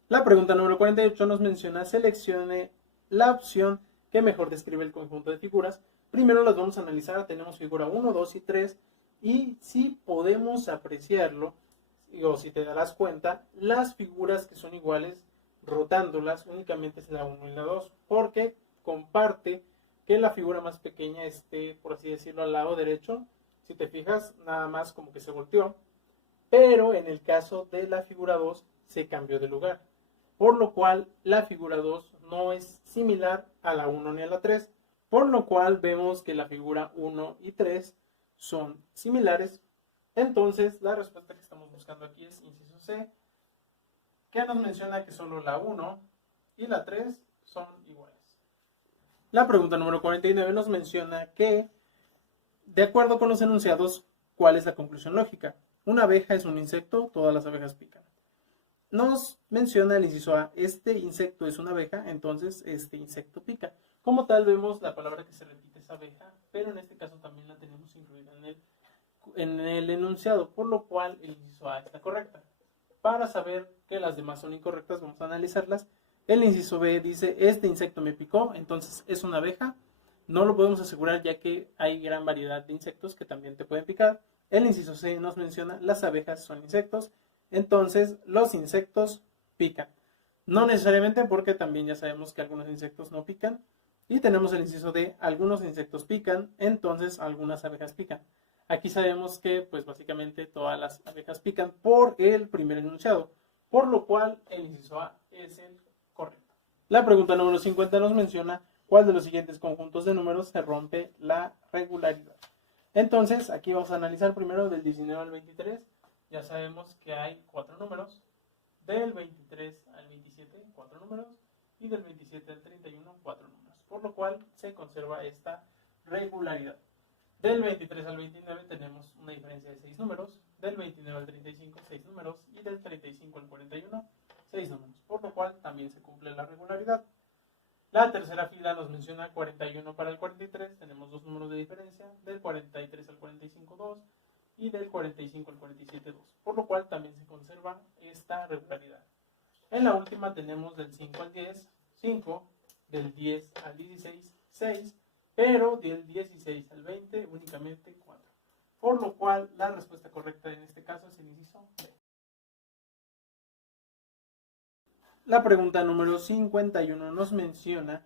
La pregunta número 48 nos menciona: seleccione la opción que mejor describe el conjunto de figuras. Primero las vamos a analizar. Tenemos figura 1, 2 y 3. Y si podemos apreciarlo, o si te darás cuenta, las figuras que son iguales, rotándolas, únicamente es la 1 y la 2, porque comparte que la figura más pequeña esté, por así decirlo, al lado derecho. Si te fijas, nada más como que se volteó. Pero en el caso de la figura 2 se cambió de lugar, por lo cual la figura 2 no es similar a la 1 ni a la 3, por lo cual vemos que la figura 1 y 3 son similares. Entonces la respuesta que estamos buscando aquí es inciso C, que nos menciona que solo la 1 y la 3 son iguales. La pregunta número 49 nos menciona que, de acuerdo con los enunciados, ¿cuál es la conclusión lógica? Una abeja es un insecto, todas las abejas pican. Nos menciona el inciso A: este insecto es una abeja, entonces este insecto pica. Como tal, vemos la palabra que se repite es abeja, pero en este caso también la tenemos incluida en el enunciado, por lo cual el inciso A está correcta. Para saber que las demás son incorrectas, vamos a analizarlas. El inciso B dice: este insecto me picó, entonces es una abeja. No lo podemos asegurar ya que hay gran variedad de insectos que también te pueden picar. El inciso C nos menciona: las abejas son insectos, entonces los insectos pican. No necesariamente, porque también ya sabemos que algunos insectos no pican. Y tenemos el inciso D: algunos insectos pican, entonces algunas abejas pican. Aquí sabemos que pues básicamente todas las abejas pican por el primer enunciado, por lo cual el inciso A es el correcto. La pregunta número 50 nos menciona: ¿cuál de los siguientes conjuntos de números se rompe la regularidad? Entonces, aquí vamos a analizar primero del 19 al 23. Ya sabemos que hay 4 números. Del 23 al 27, 4 números. Y del 27 al 31, 4 números. Por lo cual se conserva esta regularidad. Del 23 al 29 tenemos una diferencia de 6 números. Del 29 al 35, 6 números. Y del 35 al 41, 6 números. Por lo cual también se cumple la regularidad. La tercera fila nos menciona 41 para el 43, tenemos 2 números de diferencia, del 43 al 45, 2, y del 45 al 47, 2, por lo cual también se conserva esta regularidad. En la última tenemos del 5 al 10, 5, del 10 al 16, 6, pero del 16 al 20 únicamente 4, por lo cual la respuesta correcta en este caso es el inciso B. La pregunta número 51 nos menciona: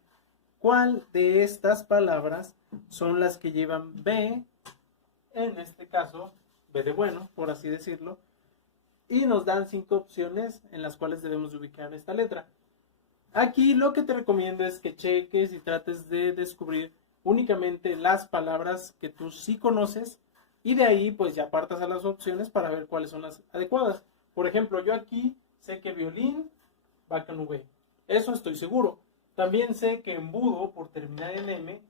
¿cuál de estas palabras son las que llevan B, en este caso B de bueno, por así decirlo? Y nos dan 5 opciones en las cuales debemos ubicar esta letra. Aquí lo que te recomiendo es que cheques y trates de descubrir únicamente las palabras que tú sí conoces, y de ahí pues ya partas a las opciones para ver cuáles son las adecuadas. Por ejemplo, yo aquí sé que violín va con V, eso estoy seguro. También sé que embudo, por terminar en M,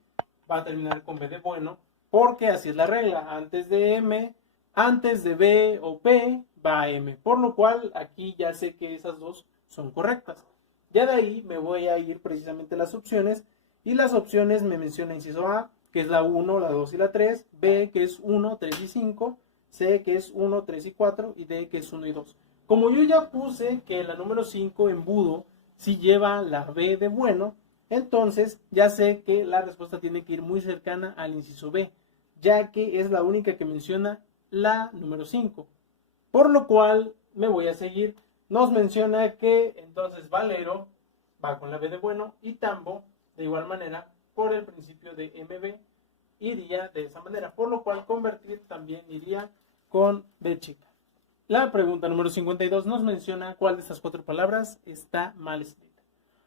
va a terminar con B de bueno, porque así es la regla: antes de M, antes de B o P va M, por lo cual aquí ya sé que esas dos son correctas. Ya de ahí me voy a ir precisamente a las opciones, y las opciones me menciona inciso A, que es la 1, la 2 y la 3, B, que es 1, 3 y 5, C, que es 1, 3 y 4, y D, que es 1 y 2. Como yo ya puse que la número 5, embudo, si lleva la B de bueno, entonces ya sé que la respuesta tiene que ir muy cercana al inciso B, ya que es la única que menciona la número 5. Por lo cual me voy a seguir. Nos menciona que entonces Valero va con la B de bueno, y Tambo de igual manera por el principio de MB iría de esa manera, por lo cual convertir también iría con B chica. La pregunta número 52 nos menciona cuál de estas 4 palabras está mal escrita.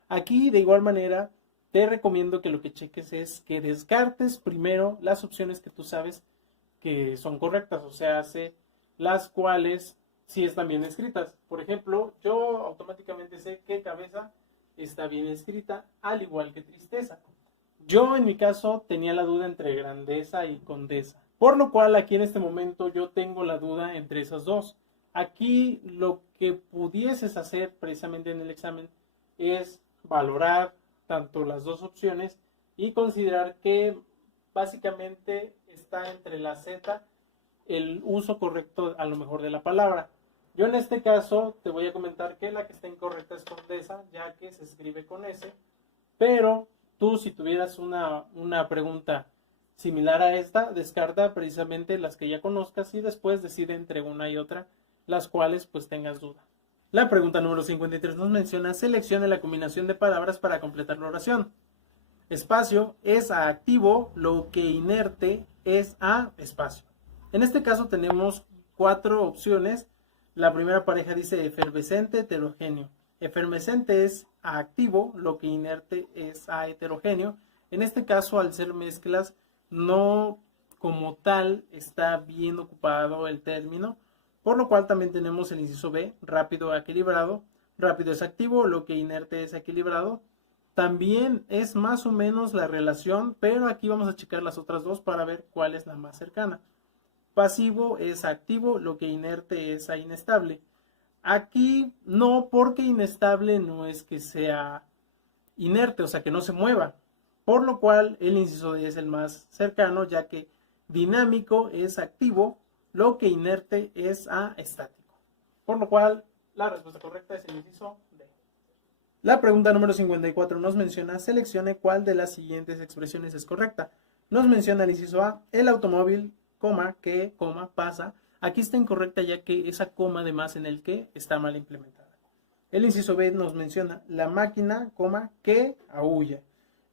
Aquí de igual manera te recomiendo que lo que cheques es que descartes primero las opciones que tú sabes que son correctas, o sea, las cuales si están bien escritas. Por ejemplo, yo automáticamente sé que cabeza está bien escrita, al igual que tristeza. Yo en mi caso tenía la duda entre grandeza y condesa, por lo cual aquí en este momento yo tengo la duda entre esas dos. Aquí lo que pudieses hacer precisamente en el examen es valorar tanto las dos opciones y considerar que básicamente está entre la Z el uso correcto a lo mejor de la palabra. Yo en este caso te voy a comentar que la que está incorrecta es condesa, ya que se escribe con S, pero tú si tuvieras una pregunta similar a esta, descarta precisamente las que ya conozcas y después decide entre una y otra, las cuales pues tengas duda. La pregunta número 53 nos menciona: seleccione la combinación de palabras para completar la oración. Espacio es a activo, lo que inerte es a espacio. En este caso tenemos 4 opciones. La primera pareja dice efervescente, heterogéneo. Efervescente es a activo, lo que inerte es a heterogéneo. En este caso, al ser mezclas, no como tal está bien ocupado el término, por lo cual también tenemos el inciso B, rápido, equilibrado. Rápido es activo, lo que inerte es equilibrado. También es más o menos la relación, pero aquí vamos a checar las otras dos para ver cuál es la más cercana. Pasivo es activo, lo que inerte es a inestable. Aquí no, porque inestable no es que sea inerte, o sea que no se mueva. Por lo cual el inciso D es el más cercano, ya que dinámico es activo, lo que inerte es a estático. Por lo cual la respuesta correcta es el inciso D. La pregunta número 54 nos menciona: seleccione cuál de las siguientes expresiones es correcta. Nos menciona el inciso A: el automóvil, que, pasa. Aquí está incorrecta, ya que esa coma de más en el que está mal implementada. El inciso B nos menciona la máquina, que aúlla.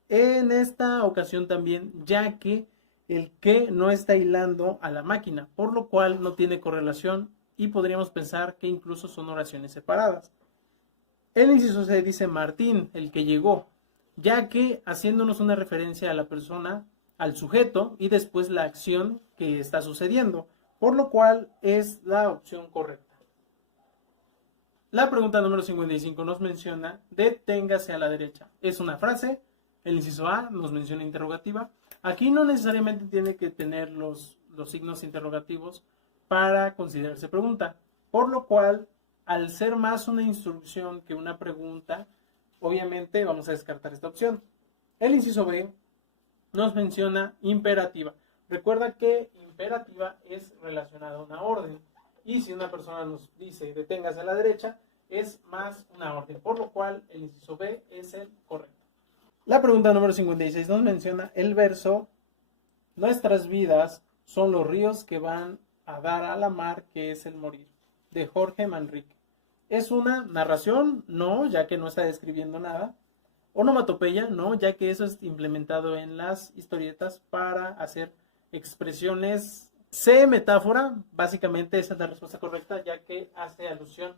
En esta ocasión también, ya que el que no está hilando a la máquina, por lo cual no tiene correlación y podríamos pensar que incluso son oraciones separadas. El inciso C dice Martín, el que llegó, ya que haciéndonos una referencia a la persona, al sujeto y después la acción que está sucediendo, por lo cual es la opción correcta. La pregunta número 55 nos menciona: deténgase a la derecha. Es una frase. El inciso A nos menciona interrogativa. Aquí no necesariamente tiene que tener los signos interrogativos para considerarse pregunta, por lo cual, al ser más una instrucción que una pregunta, obviamente vamos a descartar esta opción. El inciso B nos menciona imperativa. Recuerda que imperativa es relacionada a una orden. Y si una persona nos dice deténgase a la derecha, es más una orden. Por lo cual el inciso B es el correcto. La pregunta número 56 nos menciona el verso: nuestras vidas son los ríos que van a dar a la mar que es el morir, de Jorge Manrique. ¿Es una narración? No, ya que no está describiendo nada. Onomatopeya, no, ya que eso es implementado en las historietas para hacer expresiones. C, metáfora, básicamente esa es la respuesta correcta, ya que hace alusión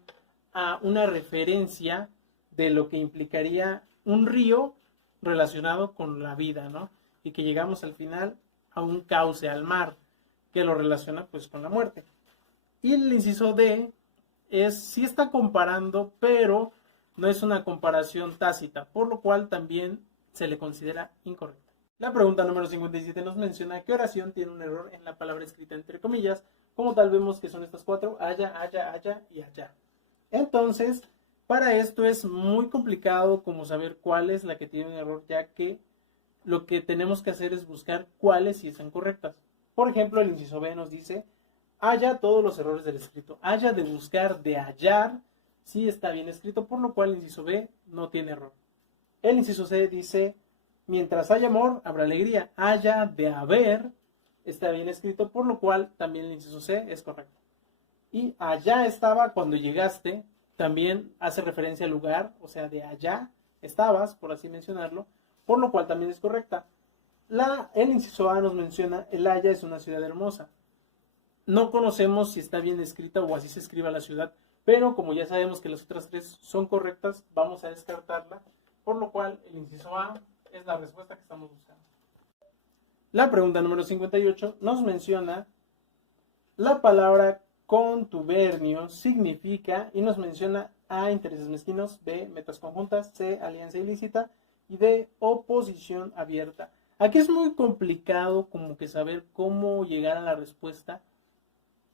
a una referencia de lo que implicaría un río relacionado con la vida, ¿no? Y que llegamos al final a un cauce, al mar, que lo relaciona pues con la muerte. Y el inciso D sí está comparando, pero no es una comparación tácita, por lo cual también se le considera incorrecta. La pregunta número 57 nos menciona qué oración tiene un error en la palabra escrita entre comillas. Como tal vemos que son estas 4: haya, haya, haya y allá. Entonces, para esto es muy complicado como saber cuál es la que tiene un error, ya que lo que tenemos que hacer es buscar cuáles sí están correctas. Por ejemplo, el inciso B nos dice haya todos los errores del escrito. Haya de buscar, de hallar, sí está bien escrito, por lo cual el inciso B no tiene error. El inciso C dice mientras haya amor, habrá alegría. Haya de haber está bien escrito, por lo cual también el inciso C es correcto. Y allá estaba cuando llegaste, también hace referencia al lugar, o sea, de allá estabas, por así mencionarlo, por lo cual también es correcta. El inciso A nos menciona el Haya es una ciudad hermosa. No conocemos si está bien escrita o así se escriba la ciudad, pero como ya sabemos que las otras 3 son correctas, vamos a descartarla, por lo cual el inciso A es la respuesta que estamos buscando. La pregunta número 58 nos menciona la palabra contubernio significa, y nos menciona A, intereses mezquinos, B, metas conjuntas, C, alianza ilícita y D, oposición abierta. Aquí es muy complicado como que saber cómo llegar a la respuesta,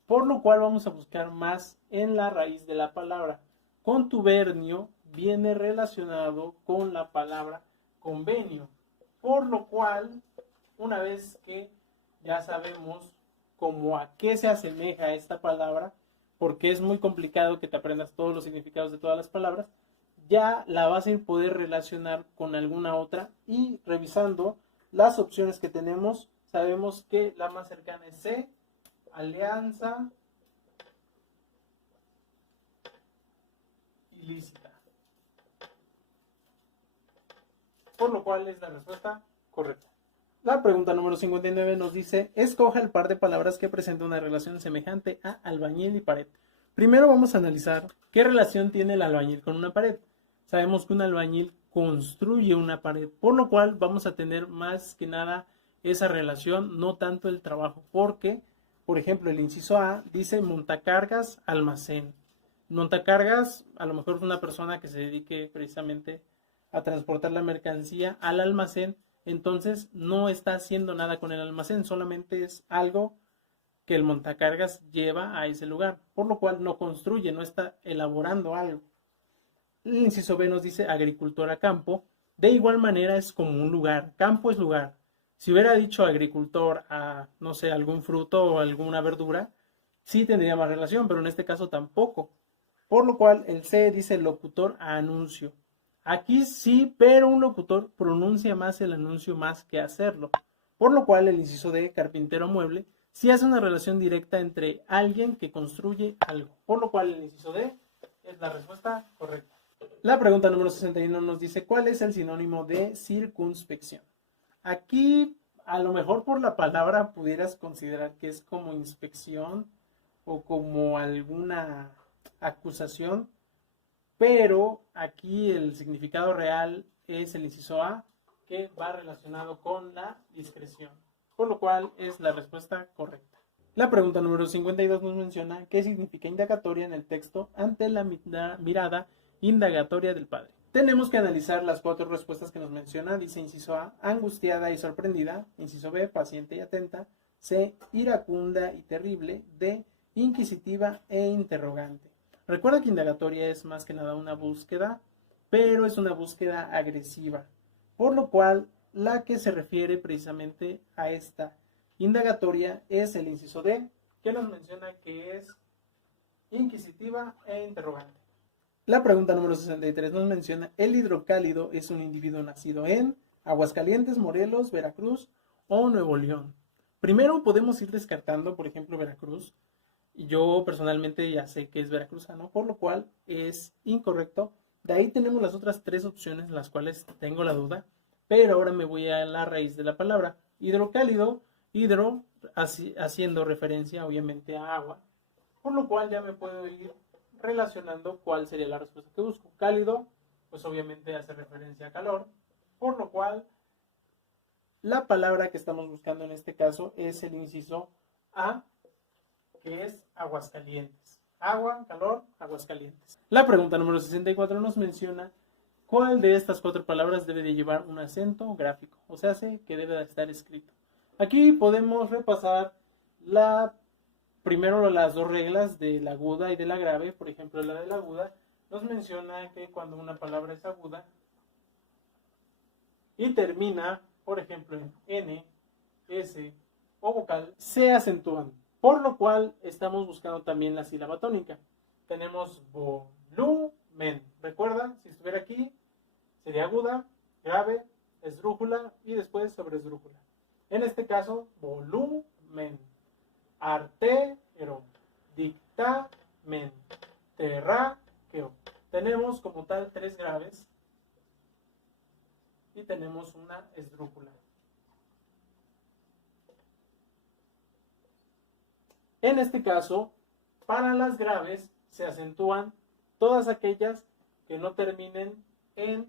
por lo cual vamos a buscar más en la raíz de la palabra. Contubernio viene relacionado con la palabra convenio, por lo cual, una vez que ya sabemos como a qué se asemeja esta palabra, porque es muy complicado que te aprendas todos los significados de todas las palabras, ya la vas a poder relacionar con alguna otra y revisando las opciones que tenemos, sabemos que la más cercana es C, alianza ilícita, por lo cual es la respuesta correcta. La pregunta número 59 nos dice, escoja el par de palabras que presenta una relación semejante a albañil y pared. Primero vamos a analizar qué relación tiene el albañil con una pared. Sabemos que un albañil construye una pared, por lo cual vamos a tener más que nada esa relación, no tanto el trabajo, porque, por ejemplo, el inciso A dice montacargas, almacén. Montacargas, a lo mejor es una persona que se dedique precisamente a transportar la mercancía al almacén, entonces no está haciendo nada con el almacén, solamente es algo que el montacargas lleva a ese lugar, por lo cual no construye, no está elaborando algo. El inciso B nos dice agricultor a campo, de igual manera es como un lugar, campo es lugar. Si hubiera dicho agricultor a, no sé, algún fruto o alguna verdura, sí tendría más relación, pero en este caso tampoco. Por lo cual el C dice locutor a anuncio. Aquí sí, pero un locutor pronuncia más el anuncio más que hacerlo. Por lo cual el inciso D, carpintero mueble, sí hace una relación directa entre alguien que construye algo. Por lo cual el inciso D es la respuesta correcta. La pregunta número 61 nos dice, ¿cuál es el sinónimo de circunspección? Aquí, a lo mejor por la palabra pudieras considerar que es como inspección o como alguna acusación, pero aquí el significado real es el inciso A, que va relacionado con la discreción, por lo cual es la respuesta correcta. La pregunta número 52 nos menciona qué significa indagatoria en el texto ante la mirada indagatoria del padre. Tenemos que analizar las 4 respuestas que nos menciona. Dice inciso A, angustiada y sorprendida. Inciso B, paciente y atenta. C, iracunda y terrible. D, inquisitiva e interrogante. Recuerda que indagatoria es más que nada una búsqueda, pero es una búsqueda agresiva, por lo cual la que se refiere precisamente a esta indagatoria es el inciso D, que nos menciona que es inquisitiva e interrogante. La pregunta número 63 nos menciona, el hidrocálido es un individuo nacido en Aguascalientes, Morelos, Veracruz o Nuevo León. Primero podemos ir descartando, por ejemplo, Veracruz. Y yo personalmente ya sé que es veracruzano, por lo cual es incorrecto. De ahí tenemos las otras 3 opciones, las cuales tengo la duda, pero ahora me voy a la raíz de la palabra. Hidrocálido, hidro, haciendo referencia obviamente a agua, por lo cual ya me puedo ir relacionando cuál sería la respuesta que busco. Cálido, pues obviamente hace referencia a calor, por lo cual la palabra que estamos buscando en este caso es el inciso A, que es Aguascalientes. Agua, calor, Aguascalientes. La pregunta número 64 nos menciona cuál de estas 4 palabras debe de llevar un acento gráfico, o sea, que debe de estar escrito. Aquí podemos repasar primero las 2 reglas de la aguda y de la grave. Por ejemplo, la de la aguda nos menciona que cuando una palabra es aguda y termina, por ejemplo, en N, S o vocal, se acentúan. Por lo cual estamos buscando también la sílaba tónica. Tenemos volumen. Recuerda, si estuviera aquí, sería aguda, grave, esdrújula y después sobresdrújula. En este caso, volumen. Artero, dictamen, terráqueo. Tenemos como tal 3 graves y tenemos una esdrújula. En este caso, para las graves se acentúan todas aquellas que no terminen en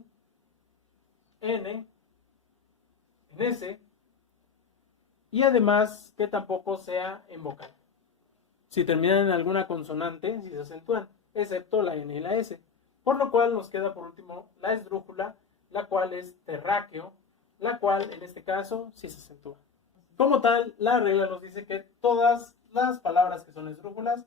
N, en S, y además que tampoco sea en vocal. si terminan en alguna consonante, si se acentúan, excepto la N y la S. Por lo cual nos queda por último la esdrújula, la cual es terráqueo, la cual en este caso sí se acentúa. Como tal, la regla nos dice que todas las palabras que son esdrújulas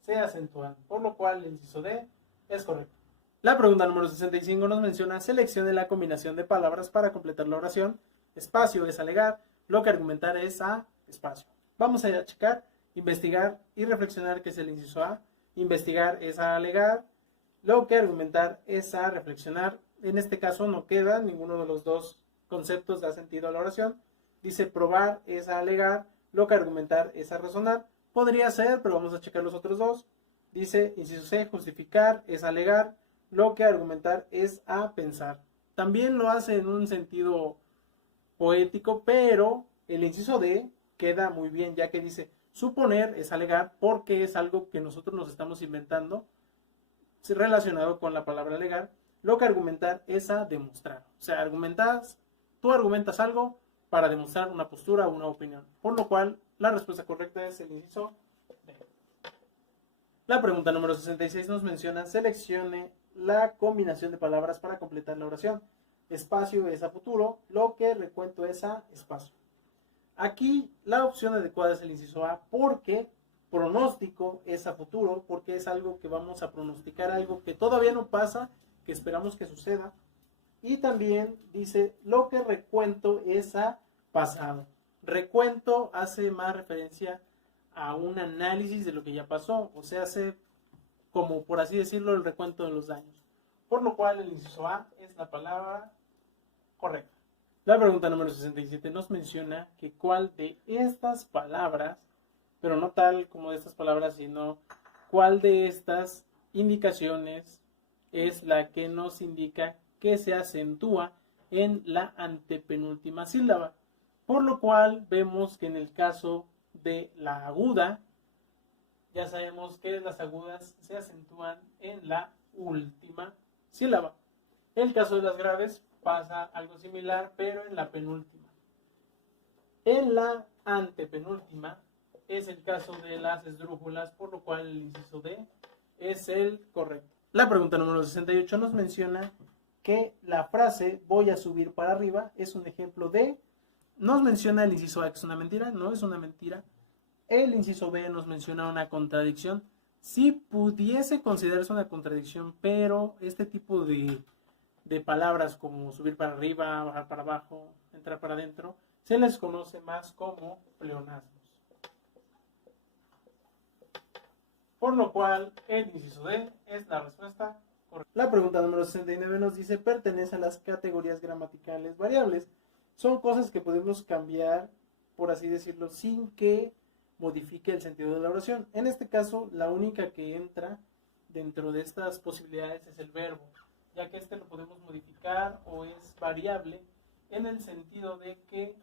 se acentúan, por lo cual el inciso D es correcto. La pregunta número 65 nos menciona: seleccione la combinación de palabras para completar la oración. Espacio es alegar, lo que argumentar es a espacio. Vamos a checar, investigar y reflexionar, que es el inciso A. Investigar es a alegar, lo que argumentar es a reflexionar. En este caso no queda ninguno de los dos conceptos, da sentido a la oración. Dice probar es a alegar, lo que argumentar es a razonar. Podría ser, pero vamos a checar los otros dos. Dice inciso C, justificar es alegar, lo que argumentar es a pensar. También lo hace en un sentido poético, pero el inciso D queda muy bien, ya que dice suponer es alegar, porque es algo que nosotros nos estamos inventando relacionado con la palabra alegar. Lo que argumentar es a demostrar. O sea, tú argumentas algo para demostrar una postura o una opinión. Por lo cual, la respuesta correcta es el inciso D. La pregunta número 66 nos menciona: seleccione la combinación de palabras para completar la oración. Espacio es a futuro, lo que recuento es a espacio. Aquí la opción adecuada es el inciso A, porque pronóstico es a futuro, porque es algo que vamos a pronosticar, algo que todavía no pasa, que esperamos que suceda. Y también dice lo que recuento es a pasado. Recuento hace más referencia a un análisis de lo que ya pasó, o sea, hace como, por así decirlo, el recuento de los daños. Por lo cual el inciso A es la palabra correcta. La pregunta número 67 nos menciona que cuál de estas palabras, pero no tal como de estas palabras, sino cuál de estas indicaciones es la que nos indica que se acentúa en la antepenúltima sílaba. Por lo cual vemos que en el caso de la aguda, ya sabemos que las agudas se acentúan en la última sílaba. En el caso de las graves pasa algo similar, pero en la penúltima. En la antepenúltima es el caso de las esdrújulas, por lo cual el inciso D es el correcto. La pregunta número 68 nos menciona que la frase voy a subir para arriba es un ejemplo de... Nos menciona el inciso A que es una mentira, no es una mentira. El inciso B nos menciona una contradicción. Sí pudiese considerarse una contradicción, pero este tipo de palabras como subir para arriba, bajar para abajo, entrar para adentro, se les conoce más como pleonasmos. Por lo cual, el inciso D es la respuesta correcta. La pregunta número 69 nos dice: pertenece a las categorías gramaticales variables. Son cosas que podemos cambiar, por así decirlo, sin que modifique el sentido de la oración. En este caso, la única que entra dentro de estas posibilidades es el verbo, ya que este lo podemos modificar o es variable en el sentido de que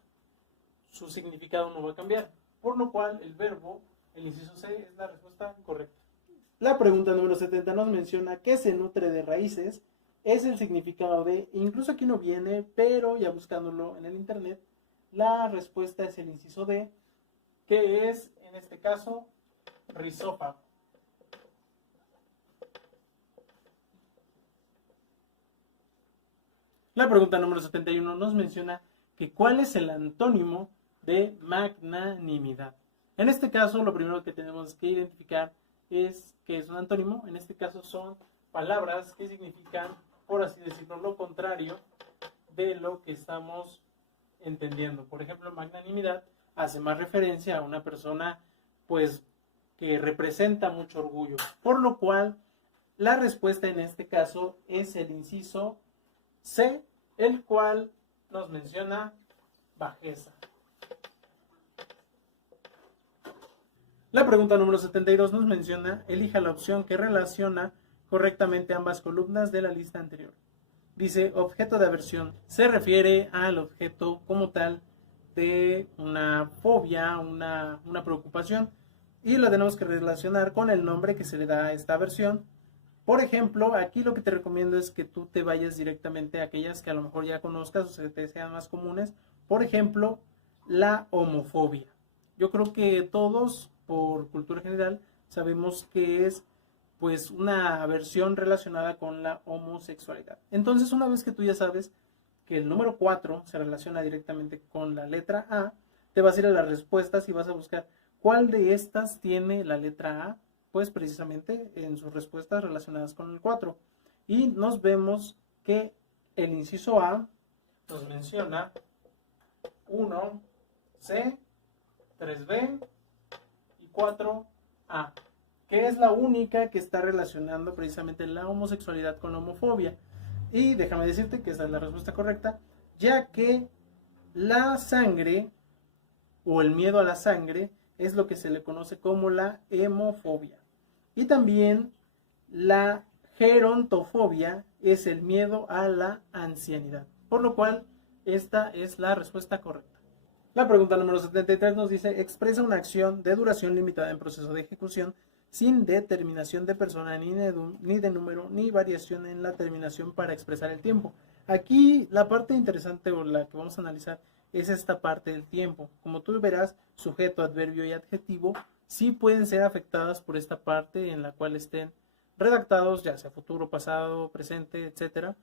su significado no va a cambiar. Por lo cual, el verbo, el inciso C, es la respuesta correcta. La pregunta número 70 nos menciona que se nutre de raíces. Es el significado de, incluso aquí no viene, pero ya buscándolo en el internet, la respuesta es el inciso D, que es, en este caso, rizófago. La pregunta número 71 nos menciona que cuál es el antónimo de magnanimidad. En este caso, lo primero que tenemos que identificar es que es un antónimo. En este caso son palabras que significan, por así decirlo, lo contrario de lo que estamos entendiendo. Por ejemplo, magnanimidad hace más referencia a una persona, pues, que representa mucho orgullo. Por lo cual, la respuesta en este caso es el inciso C, el cual nos menciona bajeza. La pregunta número 72 nos menciona: elija la opción que relaciona correctamente ambas columnas de la lista anterior. Dice, objeto de aversión. Se refiere al objeto como tal de una fobia, una preocupación, y lo tenemos que relacionar con el nombre que se le da a esta aversión. Por ejemplo, aquí lo que te recomiendo es que tú te vayas directamente a aquellas que a lo mejor ya conozcas o se te sean más comunes. Por ejemplo, la homofobia. Yo creo que todos por cultura general, sabemos que es pues una versión relacionada con la homosexualidad. Entonces, una vez que tú ya sabes que el número 4 se relaciona directamente con la letra A, te vas a ir a las respuestas y vas a buscar cuál de estas tiene la letra A, pues precisamente en sus respuestas relacionadas con el 4. Y nos vemos que el inciso A nos menciona 1C, 3B y 4A, que es la única que está relacionando precisamente la homosexualidad con la homofobia. Y déjame decirte que esa es la respuesta correcta, ya que la sangre o el miedo a la sangre es lo que se le conoce como la hemofobia. Y también la gerontofobia es el miedo a la ancianidad, por lo cual esta es la respuesta correcta. La pregunta número 73 nos dice: expresa una acción de duración limitada en proceso de ejecución sin determinación de persona, ni de número, ni variación en la terminación para expresar el tiempo. Aquí la parte interesante o la que vamos a analizar es esta parte del tiempo. Como tú verás, sujeto, adverbio y adjetivo sí pueden ser afectadas por esta parte en la cual estén redactados, ya sea futuro, pasado, presente, etcétera.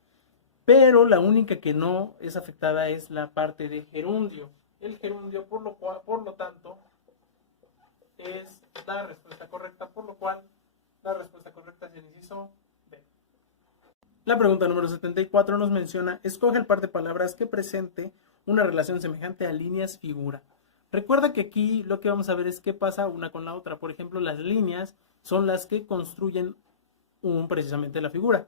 Pero la única que no es afectada es la parte de gerundio. El gerundio, por lo tanto, es la respuesta correcta, por lo cual la respuesta correcta es el inciso B. La pregunta número 74 nos menciona: escoge el par de palabras que presente una relación semejante a líneas figura. Recuerda que aquí lo que vamos a ver es qué pasa una con la otra. Por ejemplo, las líneas son las que construyen precisamente la figura.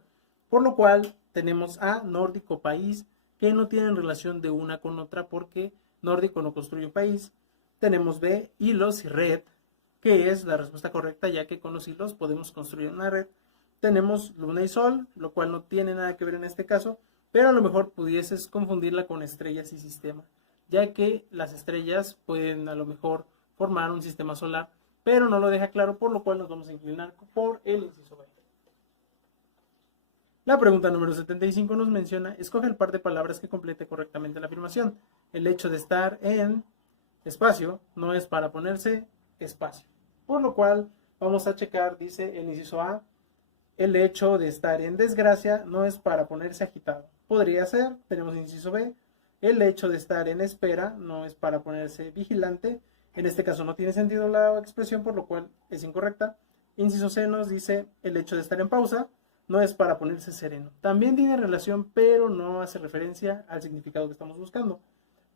Por lo cual tenemos a nórdico, país, que no tienen relación de una con otra porque nórdico no construye un país. Tenemos B, hilos y red, que es la respuesta correcta, ya que con los hilos podemos construir una red. Tenemos luna y sol, lo cual no tiene nada que ver en este caso, pero a lo mejor pudieses confundirla con estrellas y sistema, ya que las estrellas pueden a lo mejor formar un sistema solar, pero no lo deja claro, por lo cual nos vamos a inclinar por el inciso B. La pregunta número 75 nos menciona: escoge el par de palabras que complete correctamente la afirmación. El hecho de estar en espacio no es para ponerse espacio. Por lo cual vamos a checar, dice el inciso A: el hecho de estar en desgracia no es para ponerse agitado. Podría ser. Tenemos inciso B: el hecho de estar en espera no es para ponerse vigilante. En este caso no tiene sentido la expresión, por lo cual es incorrecta. Inciso C nos dice: el hecho de estar en pausa no es para ponerse sereno. También tiene relación, pero no hace referencia al significado que estamos buscando.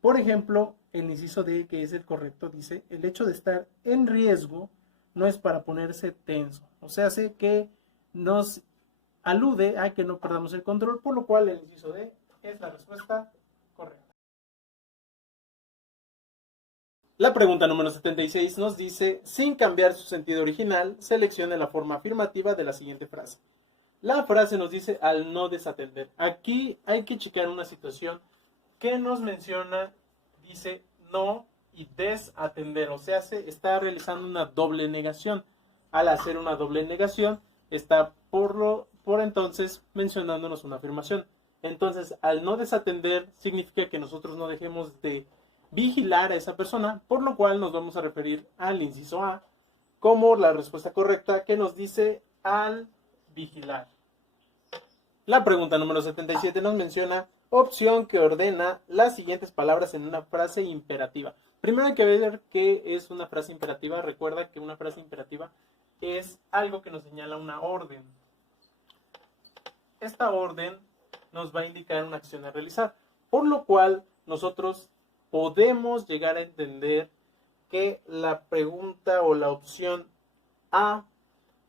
Por ejemplo, el inciso D, que es el correcto, dice: el hecho de estar en riesgo no es para ponerse tenso. O sea, hace que nos alude a que no perdamos el control, por lo cual el inciso D es la respuesta correcta. La pregunta número 76 nos dice: sin cambiar su sentido original, seleccione la forma afirmativa de la siguiente frase. La frase nos dice: al no desatender. Aquí hay que checar una situación que nos menciona, dice no y desatender, o sea, se está realizando una doble negación. Al hacer una doble negación, está por entonces mencionándonos una afirmación. Entonces, al no desatender significa que nosotros no dejemos de vigilar a esa persona, por lo cual nos vamos a referir al inciso A como la respuesta correcta, que nos dice al vigilar. La pregunta número 77 nos menciona: opción que ordena las siguientes palabras en una frase imperativa. Primero hay que ver qué es una frase imperativa. Recuerda que una frase imperativa es algo que nos señala una orden. Esta orden nos va a indicar una acción a realizar, por lo cual nosotros podemos llegar a entender que la pregunta o la opción A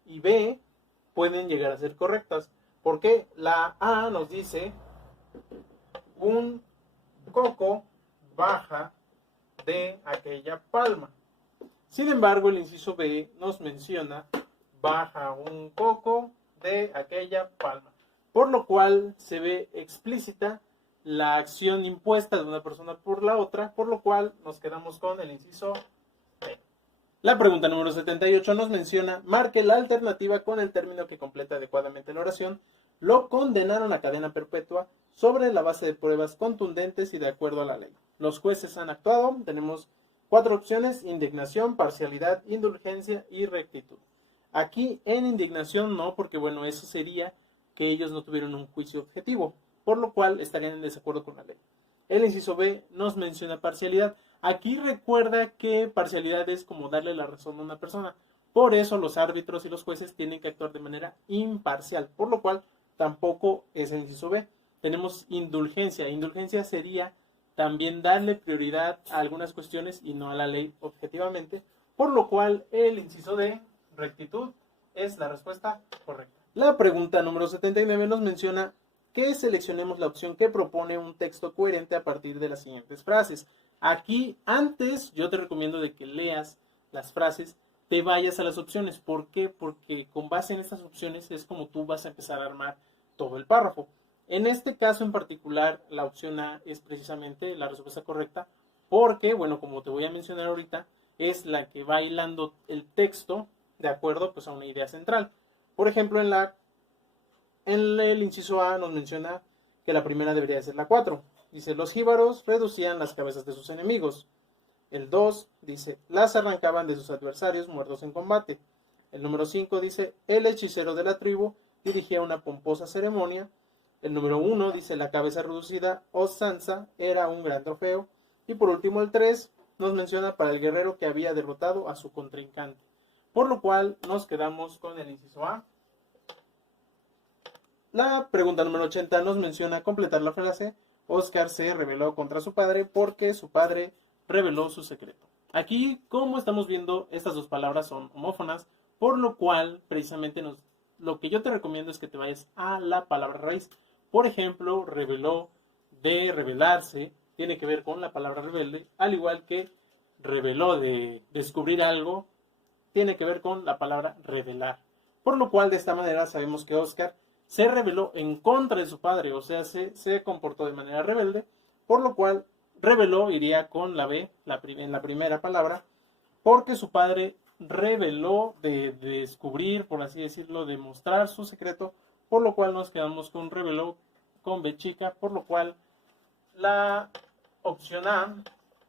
y B pueden llegar a ser correctas. Porque la A nos dice: un coco baja de aquella palma. Sin embargo, el inciso B nos menciona: baja un coco de aquella palma. Por lo cual se ve explícita la acción impuesta de una persona por la otra, por lo cual nos quedamos con el inciso B. La pregunta número 78 nos menciona: marque la alternativa con el término que completa adecuadamente la oración. Lo condenaron a cadena perpetua sobre la base de pruebas contundentes y de acuerdo a la ley. Los jueces han actuado. Tenemos 4 opciones: indignación, parcialidad, indulgencia y rectitud. Aquí en indignación no, porque bueno, eso sería que ellos no tuvieron un juicio objetivo, por lo cual estarían en desacuerdo con la ley. El inciso B nos menciona parcialidad. Aquí recuerda que parcialidad es como darle la razón a una persona. Por eso los árbitros y los jueces tienen que actuar de manera imparcial, por lo cual tampoco es el inciso B. Tenemos indulgencia. Indulgencia sería también darle prioridad a algunas cuestiones y no a la ley objetivamente, por lo cual el inciso D, rectitud, es la respuesta correcta. La pregunta número 79 nos menciona que seleccionemos la opción que propone un texto coherente a partir de las siguientes frases. Aquí, antes, yo te recomiendo de que leas las frases, te vayas a las opciones. ¿Por qué? Porque con base en estas opciones es como tú vas a empezar a armar todo el párrafo. En este caso en particular, la opción A es precisamente la respuesta correcta, porque, bueno, como te voy a mencionar ahorita, es la que va hilando el texto de acuerdo pues, a una idea central. Por ejemplo, en el inciso A nos menciona que la primera debería ser la 4. Dice, los jíbaros reducían las cabezas de sus enemigos. El 2 dice, las arrancaban de sus adversarios muertos en combate. El número 5 dice, el hechicero de la tribu dirigía una pomposa ceremonia. El número 1 dice, la cabeza reducida o zanza era un gran trofeo. Y por último el 3 nos menciona para el guerrero que había derrotado a su contrincante. Por lo cual nos quedamos con el inciso A. La pregunta número 80 nos menciona completar la frase, Oscar se rebeló contra su padre porque su padre reveló su secreto. Aquí, como estamos viendo, estas dos palabras son homófonas, por lo cual, precisamente, lo que yo te recomiendo es que te vayas a la palabra raíz. Por ejemplo, reveló, de revelarse, tiene que ver con la palabra rebelde, al igual que reveló de descubrir algo, tiene que ver con la palabra revelar. Por lo cual, de esta manera, sabemos que Oscar se rebeló en contra de su padre, o sea, se comportó de manera rebelde, por lo cual reveló iría con la B en la primera palabra, porque su padre reveló de descubrir, por así decirlo, de mostrar su secreto, por lo cual nos quedamos con reveló con B chica, por lo cual la opción A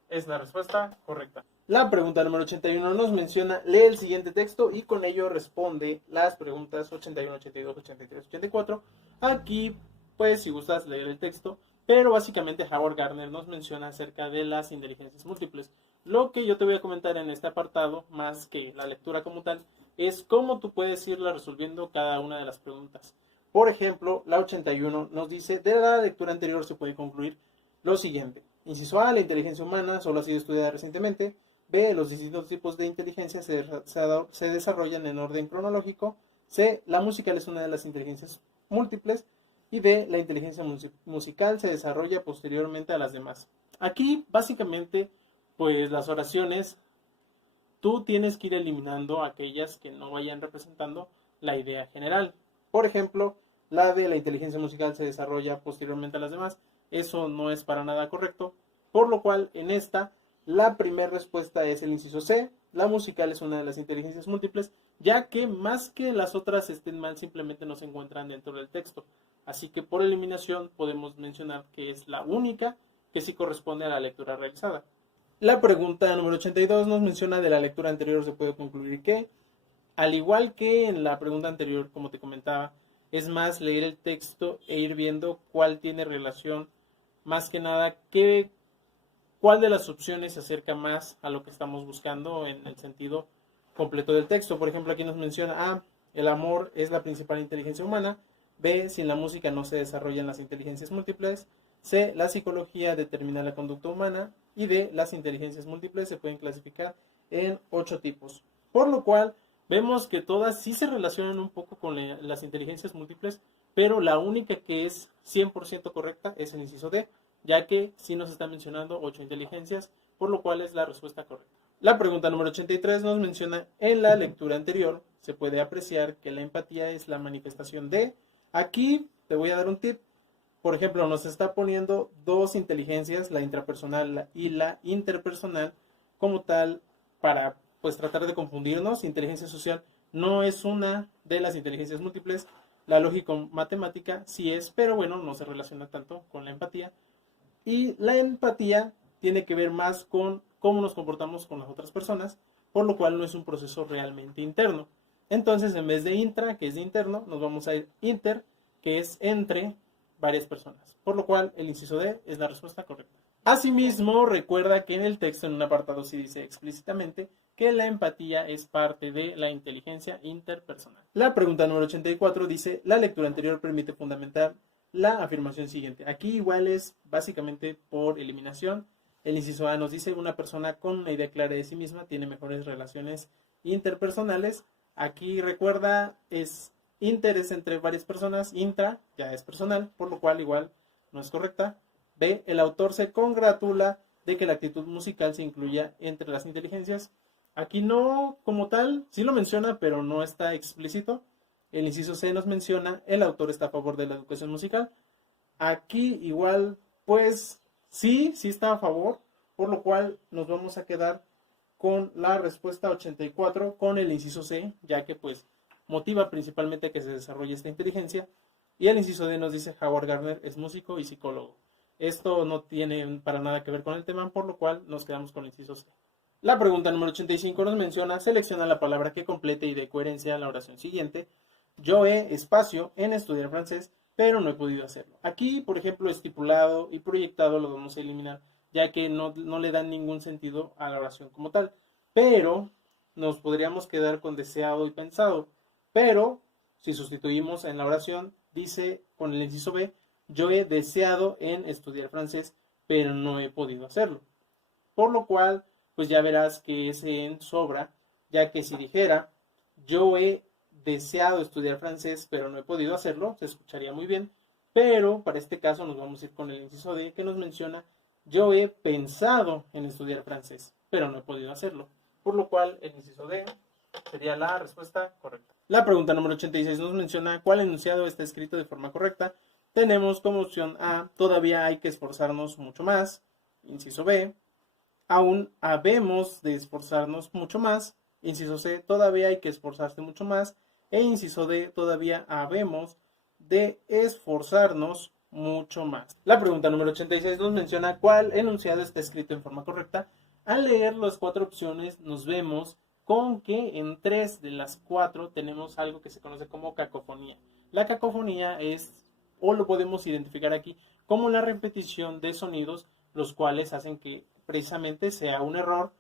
es la respuesta correcta. La pregunta número 81 nos menciona, lee el siguiente texto y con ello responde las preguntas 81, 82, 83, 84. Aquí, pues, si gustas leer el texto, pero básicamente Howard Gardner nos menciona acerca de las inteligencias múltiples. Lo que yo te voy a comentar en este apartado, más que la lectura como tal, es cómo tú puedes irla resolviendo cada una de las preguntas. Por ejemplo, la 81 nos dice, de la lectura anterior se puede concluir lo siguiente. Inciso A, la inteligencia humana solo ha sido estudiada recientemente. B, los distintos tipos de inteligencia se desarrollan en orden cronológico. C, la musical es una de las inteligencias múltiples. Y D, la inteligencia musical se desarrolla posteriormente a las demás. Aquí, básicamente, pues las oraciones, tú tienes que ir eliminando aquellas que no vayan representando la idea general. Por ejemplo, la de la inteligencia musical se desarrolla posteriormente a las demás. Eso no es para nada correcto. Por lo cual, en esta, la primera respuesta es el inciso C. La musical es una de las inteligencias múltiples, ya que más que las otras estén mal, simplemente no se encuentran dentro del texto. Así que por eliminación podemos mencionar que es la única que sí corresponde a la lectura realizada. La pregunta número 82 nos menciona de la lectura anterior se puede concluir que, al igual que en la pregunta anterior, como te comentaba, es más leer el texto e ir viendo cuál tiene relación, más que nada, cuál de las opciones se acerca más a lo que estamos buscando en el sentido completo del texto. Por ejemplo, aquí nos menciona A, el amor es la principal inteligencia humana. B, sin la música no se desarrollan las inteligencias múltiples. C, la psicología determina la conducta humana. Y D, las inteligencias múltiples se pueden clasificar en 8 tipos. Por lo cual, vemos que todas sí se relacionan un poco con las inteligencias múltiples, pero la única que es 100% correcta es el inciso D, ya que sí nos está mencionando 8 inteligencias, por lo cual es la respuesta correcta. La pregunta número 83 nos menciona, en la lectura anterior se puede apreciar que la empatía es la manifestación de... Aquí te voy a dar un tip. Por ejemplo, nos está poniendo dos inteligencias, la intrapersonal y la interpersonal, como tal, para pues tratar de confundirnos. Inteligencia social no es una de las inteligencias múltiples. La lógico-matemática sí es, pero bueno, no se relaciona tanto con la empatía. Y la empatía tiene que ver más con cómo nos comportamos con las otras personas, por lo cual no es un proceso realmente interno. Entonces, en vez de intra, que es de interno, nos vamos a ir inter, que es entre varias personas, por lo cual el inciso D es la respuesta correcta. Asimismo, recuerda que en el texto en un apartado sí dice explícitamente que la empatía es parte de la inteligencia interpersonal. La pregunta número 84 dice, la lectura anterior permite fundamentar la afirmación siguiente. Aquí igual es básicamente por eliminación. El inciso A nos dice, una persona con una idea clara de sí misma tiene mejores relaciones interpersonales. Aquí recuerda, es interés entre varias personas, intra ya es personal, por lo cual igual no es correcta. B, el autor se congratula de que la actitud musical se incluya entre las inteligencias. Aquí no como tal, sí lo menciona, pero no está explícito. El inciso C nos menciona, el autor está a favor de la educación musical. Aquí igual, pues sí está a favor, por lo cual nos vamos a quedar con la respuesta 84 con el inciso C, ya que pues motiva principalmente que se desarrolle esta inteligencia. Y el inciso D nos dice, Howard Gardner es músico y psicólogo. Esto no tiene para nada que ver con el tema, por lo cual nos quedamos con el inciso C. La pregunta número 85 nos menciona, selecciona la palabra que complete y dé coherencia a la oración siguiente. Yo he espacio en estudiar francés, pero no he podido hacerlo. Aquí, por ejemplo, estipulado y proyectado lo vamos a eliminar, ya que no le dan ningún sentido a la oración como tal. Pero nos podríamos quedar con deseado y pensado. Pero, si sustituimos en la oración, dice con el inciso B, yo he deseado en estudiar francés, pero no he podido hacerlo. Por lo cual, pues ya verás que ese en sobra, ya que si dijera, yo he deseado estudiar francés, pero no he podido hacerlo, se escucharía muy bien, pero para este caso nos vamos a ir con el inciso D, que nos menciona, yo he pensado en estudiar francés, pero no he podido hacerlo, por lo cual el inciso D sería la respuesta correcta. La pregunta número 86 nos menciona cuál enunciado está escrito de forma correcta. Tenemos como opción A, todavía hay que esforzarnos mucho más, inciso B, aún habemos de esforzarnos mucho más, inciso C, todavía hay que esforzarse mucho más, e inciso D, todavía habemos de esforzarnos mucho más. La pregunta número 86 nos menciona cuál enunciado está escrito en forma correcta. Al leer las 4 opciones nos vemos con que en 3 de las 4 tenemos algo que se conoce como cacofonía. La cacofonía es, o lo podemos identificar aquí, como la repetición de sonidos, los cuales hacen que precisamente sea un error,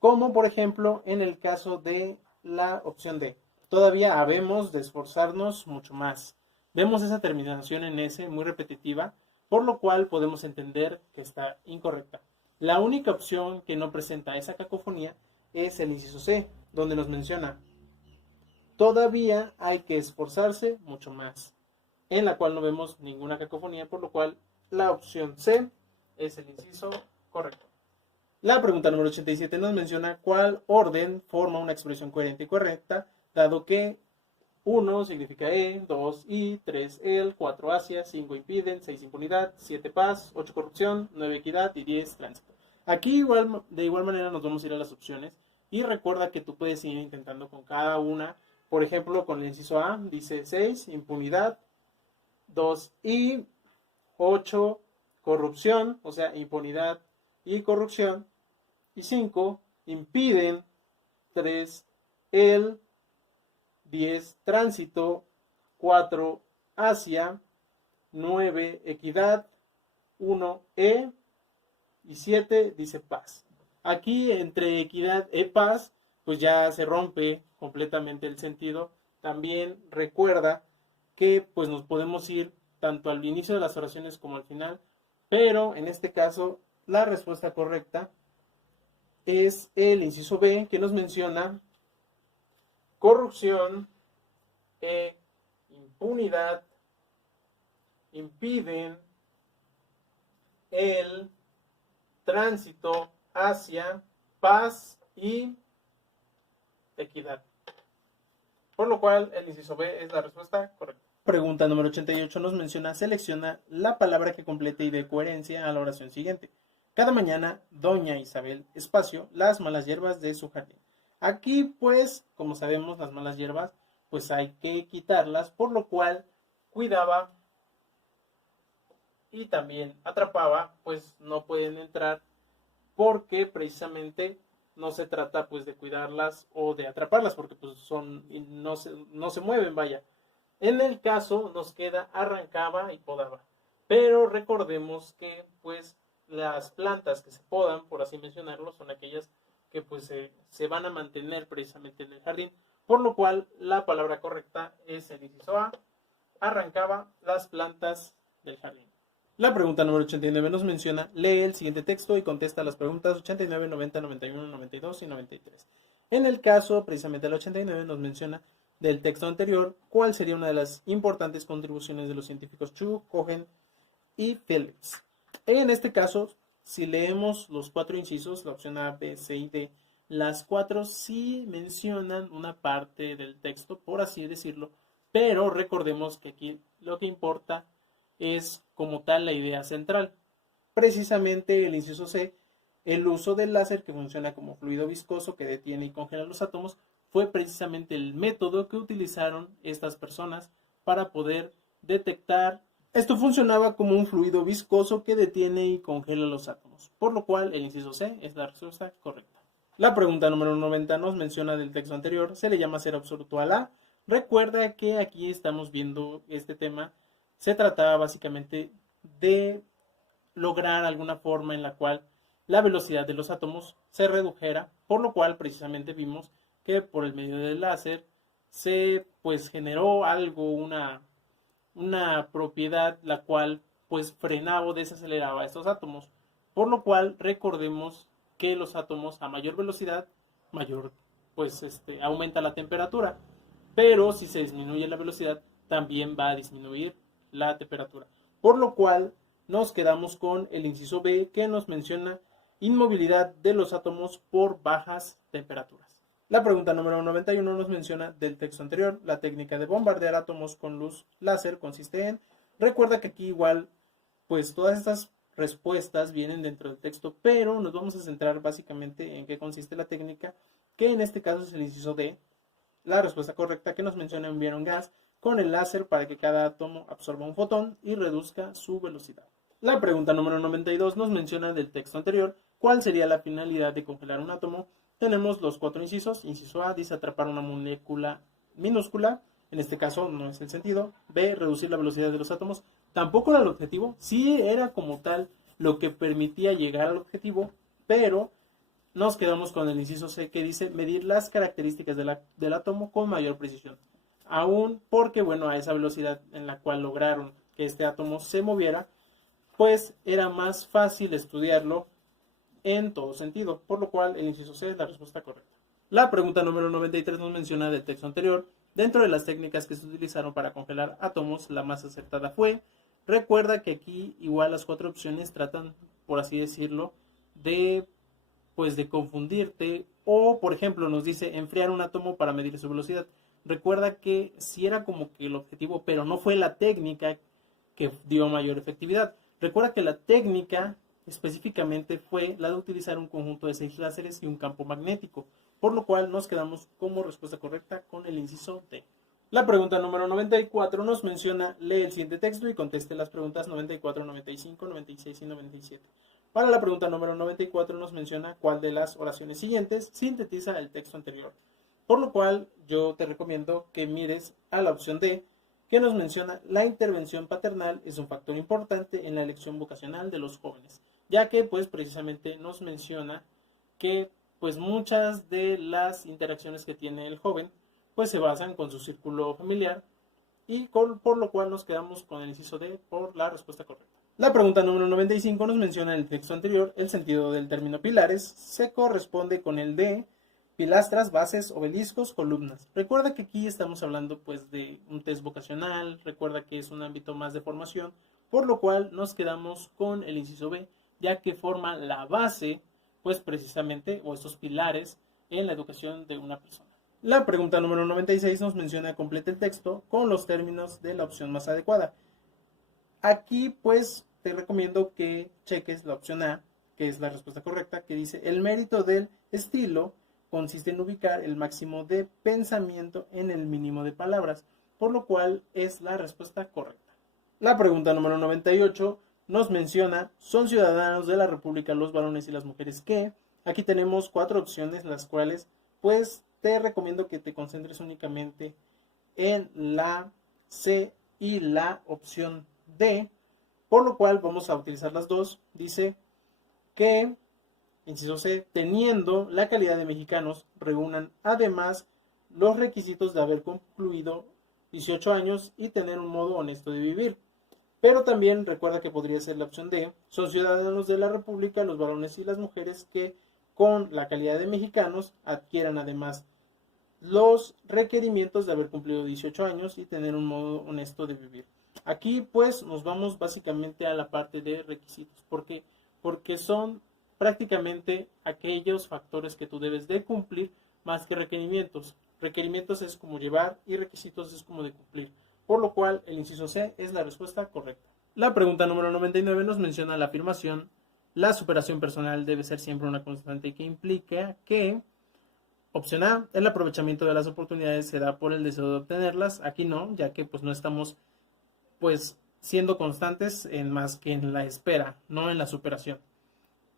como por ejemplo en el caso de la opción D. Todavía habemos de esforzarnos mucho más. Vemos esa terminación en S muy repetitiva, por lo cual podemos entender que está incorrecta. La única opción que no presenta esa cacofonía es el inciso C, donde nos menciona todavía hay que esforzarse mucho más, en la cual no vemos ninguna cacofonía, por lo cual la opción C es el inciso correcto. La pregunta número 87 nos menciona cuál orden forma una expresión coherente y correcta, dado que 1 significa dos y, 3 el, 4 hacia, 5 impiden, 6 impunidad, 7 paz, 8 corrupción, 9 equidad y 10 tránsito. Aquí de igual manera nos vamos a ir a las opciones y recuerda que tú puedes ir intentando con cada una. Por ejemplo, con el inciso A dice 6 impunidad, 2 y, 8 corrupción, o sea, impunidad y corrupción, y 5 impiden, 3 el, 10 tránsito, 4 hacia, 9 equidad, 1 y 7 dice paz. Aquí entre equidad y paz pues ya se rompe completamente el sentido. También recuerda que pues nos podemos ir tanto al inicio de las oraciones como al final, pero en este caso la respuesta correcta es el inciso B, que nos menciona corrupción e impunidad impiden el tránsito hacia paz y equidad. Por lo cual el inciso B es la respuesta correcta. Pregunta número 88 nos menciona, selecciona la palabra que complete y dé coherencia a la oración siguiente. Cada mañana, doña Isabel, espacio, las malas hierbas de su jardín. Aquí, pues, como sabemos, las malas hierbas, pues hay que quitarlas, por lo cual cuidaba y también atrapaba, pues no pueden entrar porque precisamente no se trata pues de cuidarlas o de atraparlas, porque pues no se mueven, vaya. En el caso nos queda arrancaba y podaba. Pero recordemos que pues las plantas que se podan, por así mencionarlo, son aquellas que pues se van a mantener precisamente en el jardín, por lo cual la palabra correcta es el inciso A, arrancaba las plantas del jardín. La pregunta número 89 nos menciona, lee el siguiente texto y contesta las preguntas 89, 90, 91, 92 y 93. En el caso precisamente del 89 nos menciona del texto anterior cuál sería una de las importantes contribuciones de los científicos Chu, Cohen y Phillips. En este caso, si leemos los 4 incisos, la opción A, B, C y D, las 4 sí mencionan una parte del texto, por así decirlo, pero recordemos que aquí lo que importa es como tal la idea central. Precisamente el inciso C, el uso del láser que funciona como fluido viscoso que detiene y congela los átomos, fue precisamente el método que utilizaron estas personas para poder detectar. Esto funcionaba como un fluido viscoso que detiene y congela los átomos, por lo cual el inciso C es la respuesta correcta. La pregunta número 90 nos menciona del texto anterior, se le llama cero absoluto a la. Recuerda que aquí estamos viendo este tema, se trataba básicamente de lograr alguna forma en la cual la velocidad de los átomos se redujera, por lo cual precisamente vimos que por el medio del láser se pues generó algo, una propiedad la cual pues frenaba o desaceleraba estos átomos, por lo cual recordemos que los átomos a mayor velocidad aumenta la temperatura, pero si se disminuye la velocidad también va a disminuir la temperatura, por lo cual nos quedamos con el inciso B que nos menciona inmovilidad de los átomos por bajas temperaturas. La pregunta número 91 nos menciona del texto anterior, la técnica de bombardear átomos con luz láser consiste en, recuerda que aquí igual, pues todas estas respuestas vienen dentro del texto, pero nos vamos a centrar básicamente en qué consiste la técnica, que en este caso es el inciso D, la respuesta correcta que nos menciona enviar un gas con el láser para que cada átomo absorba un fotón y reduzca su velocidad. La pregunta número 92 nos menciona del texto anterior cuál sería la finalidad de congelar un átomo. Tenemos los 4 incisos. Inciso A dice atrapar una molécula minúscula, en este caso no es el sentido. B, reducir la velocidad de los átomos, tampoco era el objetivo, sí era como tal lo que permitía llegar al objetivo, pero nos quedamos con el inciso C que dice medir las características del átomo con mayor precisión. Aún porque, bueno, a esa velocidad en la cual lograron que este átomo se moviera, pues era más fácil estudiarlo en todo sentido, por lo cual el inciso C es la respuesta correcta. La pregunta número 93 nos menciona del texto anterior, dentro de las técnicas que se utilizaron para congelar átomos, la más acertada fue, recuerda que aquí igual las 4 opciones tratan, por así decirlo, de confundirte, o por ejemplo nos dice enfriar un átomo para medir su velocidad. Recuerda que sí era como que el objetivo, pero no fue la técnica que dio mayor efectividad. Recuerda que la técnica específicamente fue la de utilizar un conjunto de 6 láseres y un campo magnético, por lo cual nos quedamos como respuesta correcta con el inciso D. La pregunta número 94 nos menciona, lee el siguiente texto y conteste las preguntas 94, 95, 96 y 97. Para la pregunta número 94 nos menciona cuál de las oraciones siguientes sintetiza el texto anterior, por lo cual yo te recomiendo que mires a la opción D, que nos menciona la intervención paternal es un factor importante en la elección vocacional de los jóvenes, ya que pues precisamente nos menciona que pues muchas de las interacciones que tiene el joven pues se basan con su círculo familiar y por lo cual nos quedamos con el inciso D por la respuesta correcta. La pregunta número 95 nos menciona en el texto anterior el sentido del término pilares, se corresponde con el de pilastras, bases, obeliscos, columnas. Recuerda que aquí estamos hablando pues de un test vocacional, recuerda que es un ámbito más de formación, por lo cual nos quedamos con el inciso B, ya que forma la base pues precisamente, o estos pilares en la educación de una persona. La pregunta número 96 nos menciona completa el texto con los términos de la opción más adecuada. Aquí pues te recomiendo que cheques la opción A, que es la respuesta correcta, que dice el mérito del estilo consiste en ubicar el máximo de pensamiento en el mínimo de palabras, por lo cual es la respuesta correcta. La pregunta número 98 nos menciona, son ciudadanos de la República los varones y las mujeres que, aquí tenemos 4 opciones, las cuales pues te recomiendo que te concentres únicamente en la C y la opción D, por lo cual vamos a utilizar las dos. Dice que, inciso C, teniendo la calidad de mexicanos, reúnan además los requisitos de haber concluido 18 años y tener un modo honesto de vivir. Pero también recuerda que podría ser la opción D, son ciudadanos de la República los varones y las mujeres que con la calidad de mexicanos adquieran además los requerimientos de haber cumplido 18 años y tener un modo honesto de vivir. Aquí pues nos vamos básicamente a la parte de requisitos. ¿Por qué? Porque son prácticamente aquellos factores que tú debes de cumplir más que requerimientos. Requerimientos es como llevar y requisitos es como de cumplir. Por lo cual el inciso C es la respuesta correcta. La pregunta número 99 nos menciona la afirmación: la superación personal debe ser siempre una constante que implica que, opción A, el aprovechamiento de las oportunidades se da por el deseo de obtenerlas. Aquí no, ya que pues no estamos pues siendo constantes en más que en la espera, no en la superación.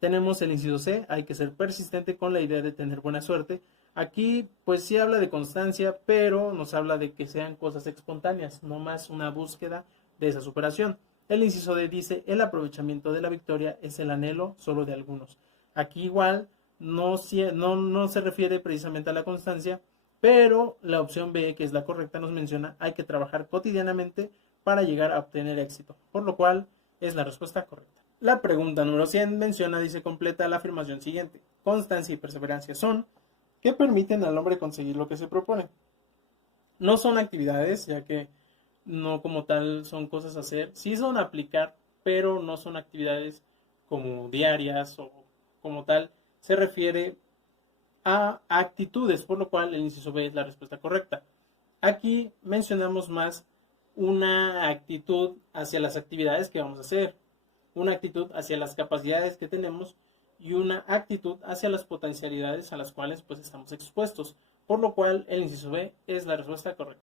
Tenemos el inciso C, hay que ser persistente con la idea de tener buena suerte. Aquí pues sí habla de constancia, pero nos habla de que sean cosas espontáneas, no más una búsqueda de esa superación. El inciso D dice, el aprovechamiento de la victoria es el anhelo solo de algunos. Aquí igual no se refiere precisamente a la constancia, pero la opción B, que es la correcta, nos menciona, hay que trabajar cotidianamente para llegar a obtener éxito, por lo cual es la respuesta correcta. La pregunta número 100 menciona, dice, completa la afirmación siguiente: constancia y perseverancia son que permiten al hombre conseguir lo que se propone. No son actividades, ya que no como tal son cosas a hacer, sí son a aplicar, pero no son actividades como diarias o como tal, se refiere a actitudes, por lo cual el inciso B es la respuesta correcta. Aquí mencionamos más una actitud hacia las actividades que vamos a hacer, una actitud hacia las capacidades que tenemos y una actitud hacia las potencialidades a las cuales pues estamos expuestos, por lo cual el inciso B es la respuesta correcta.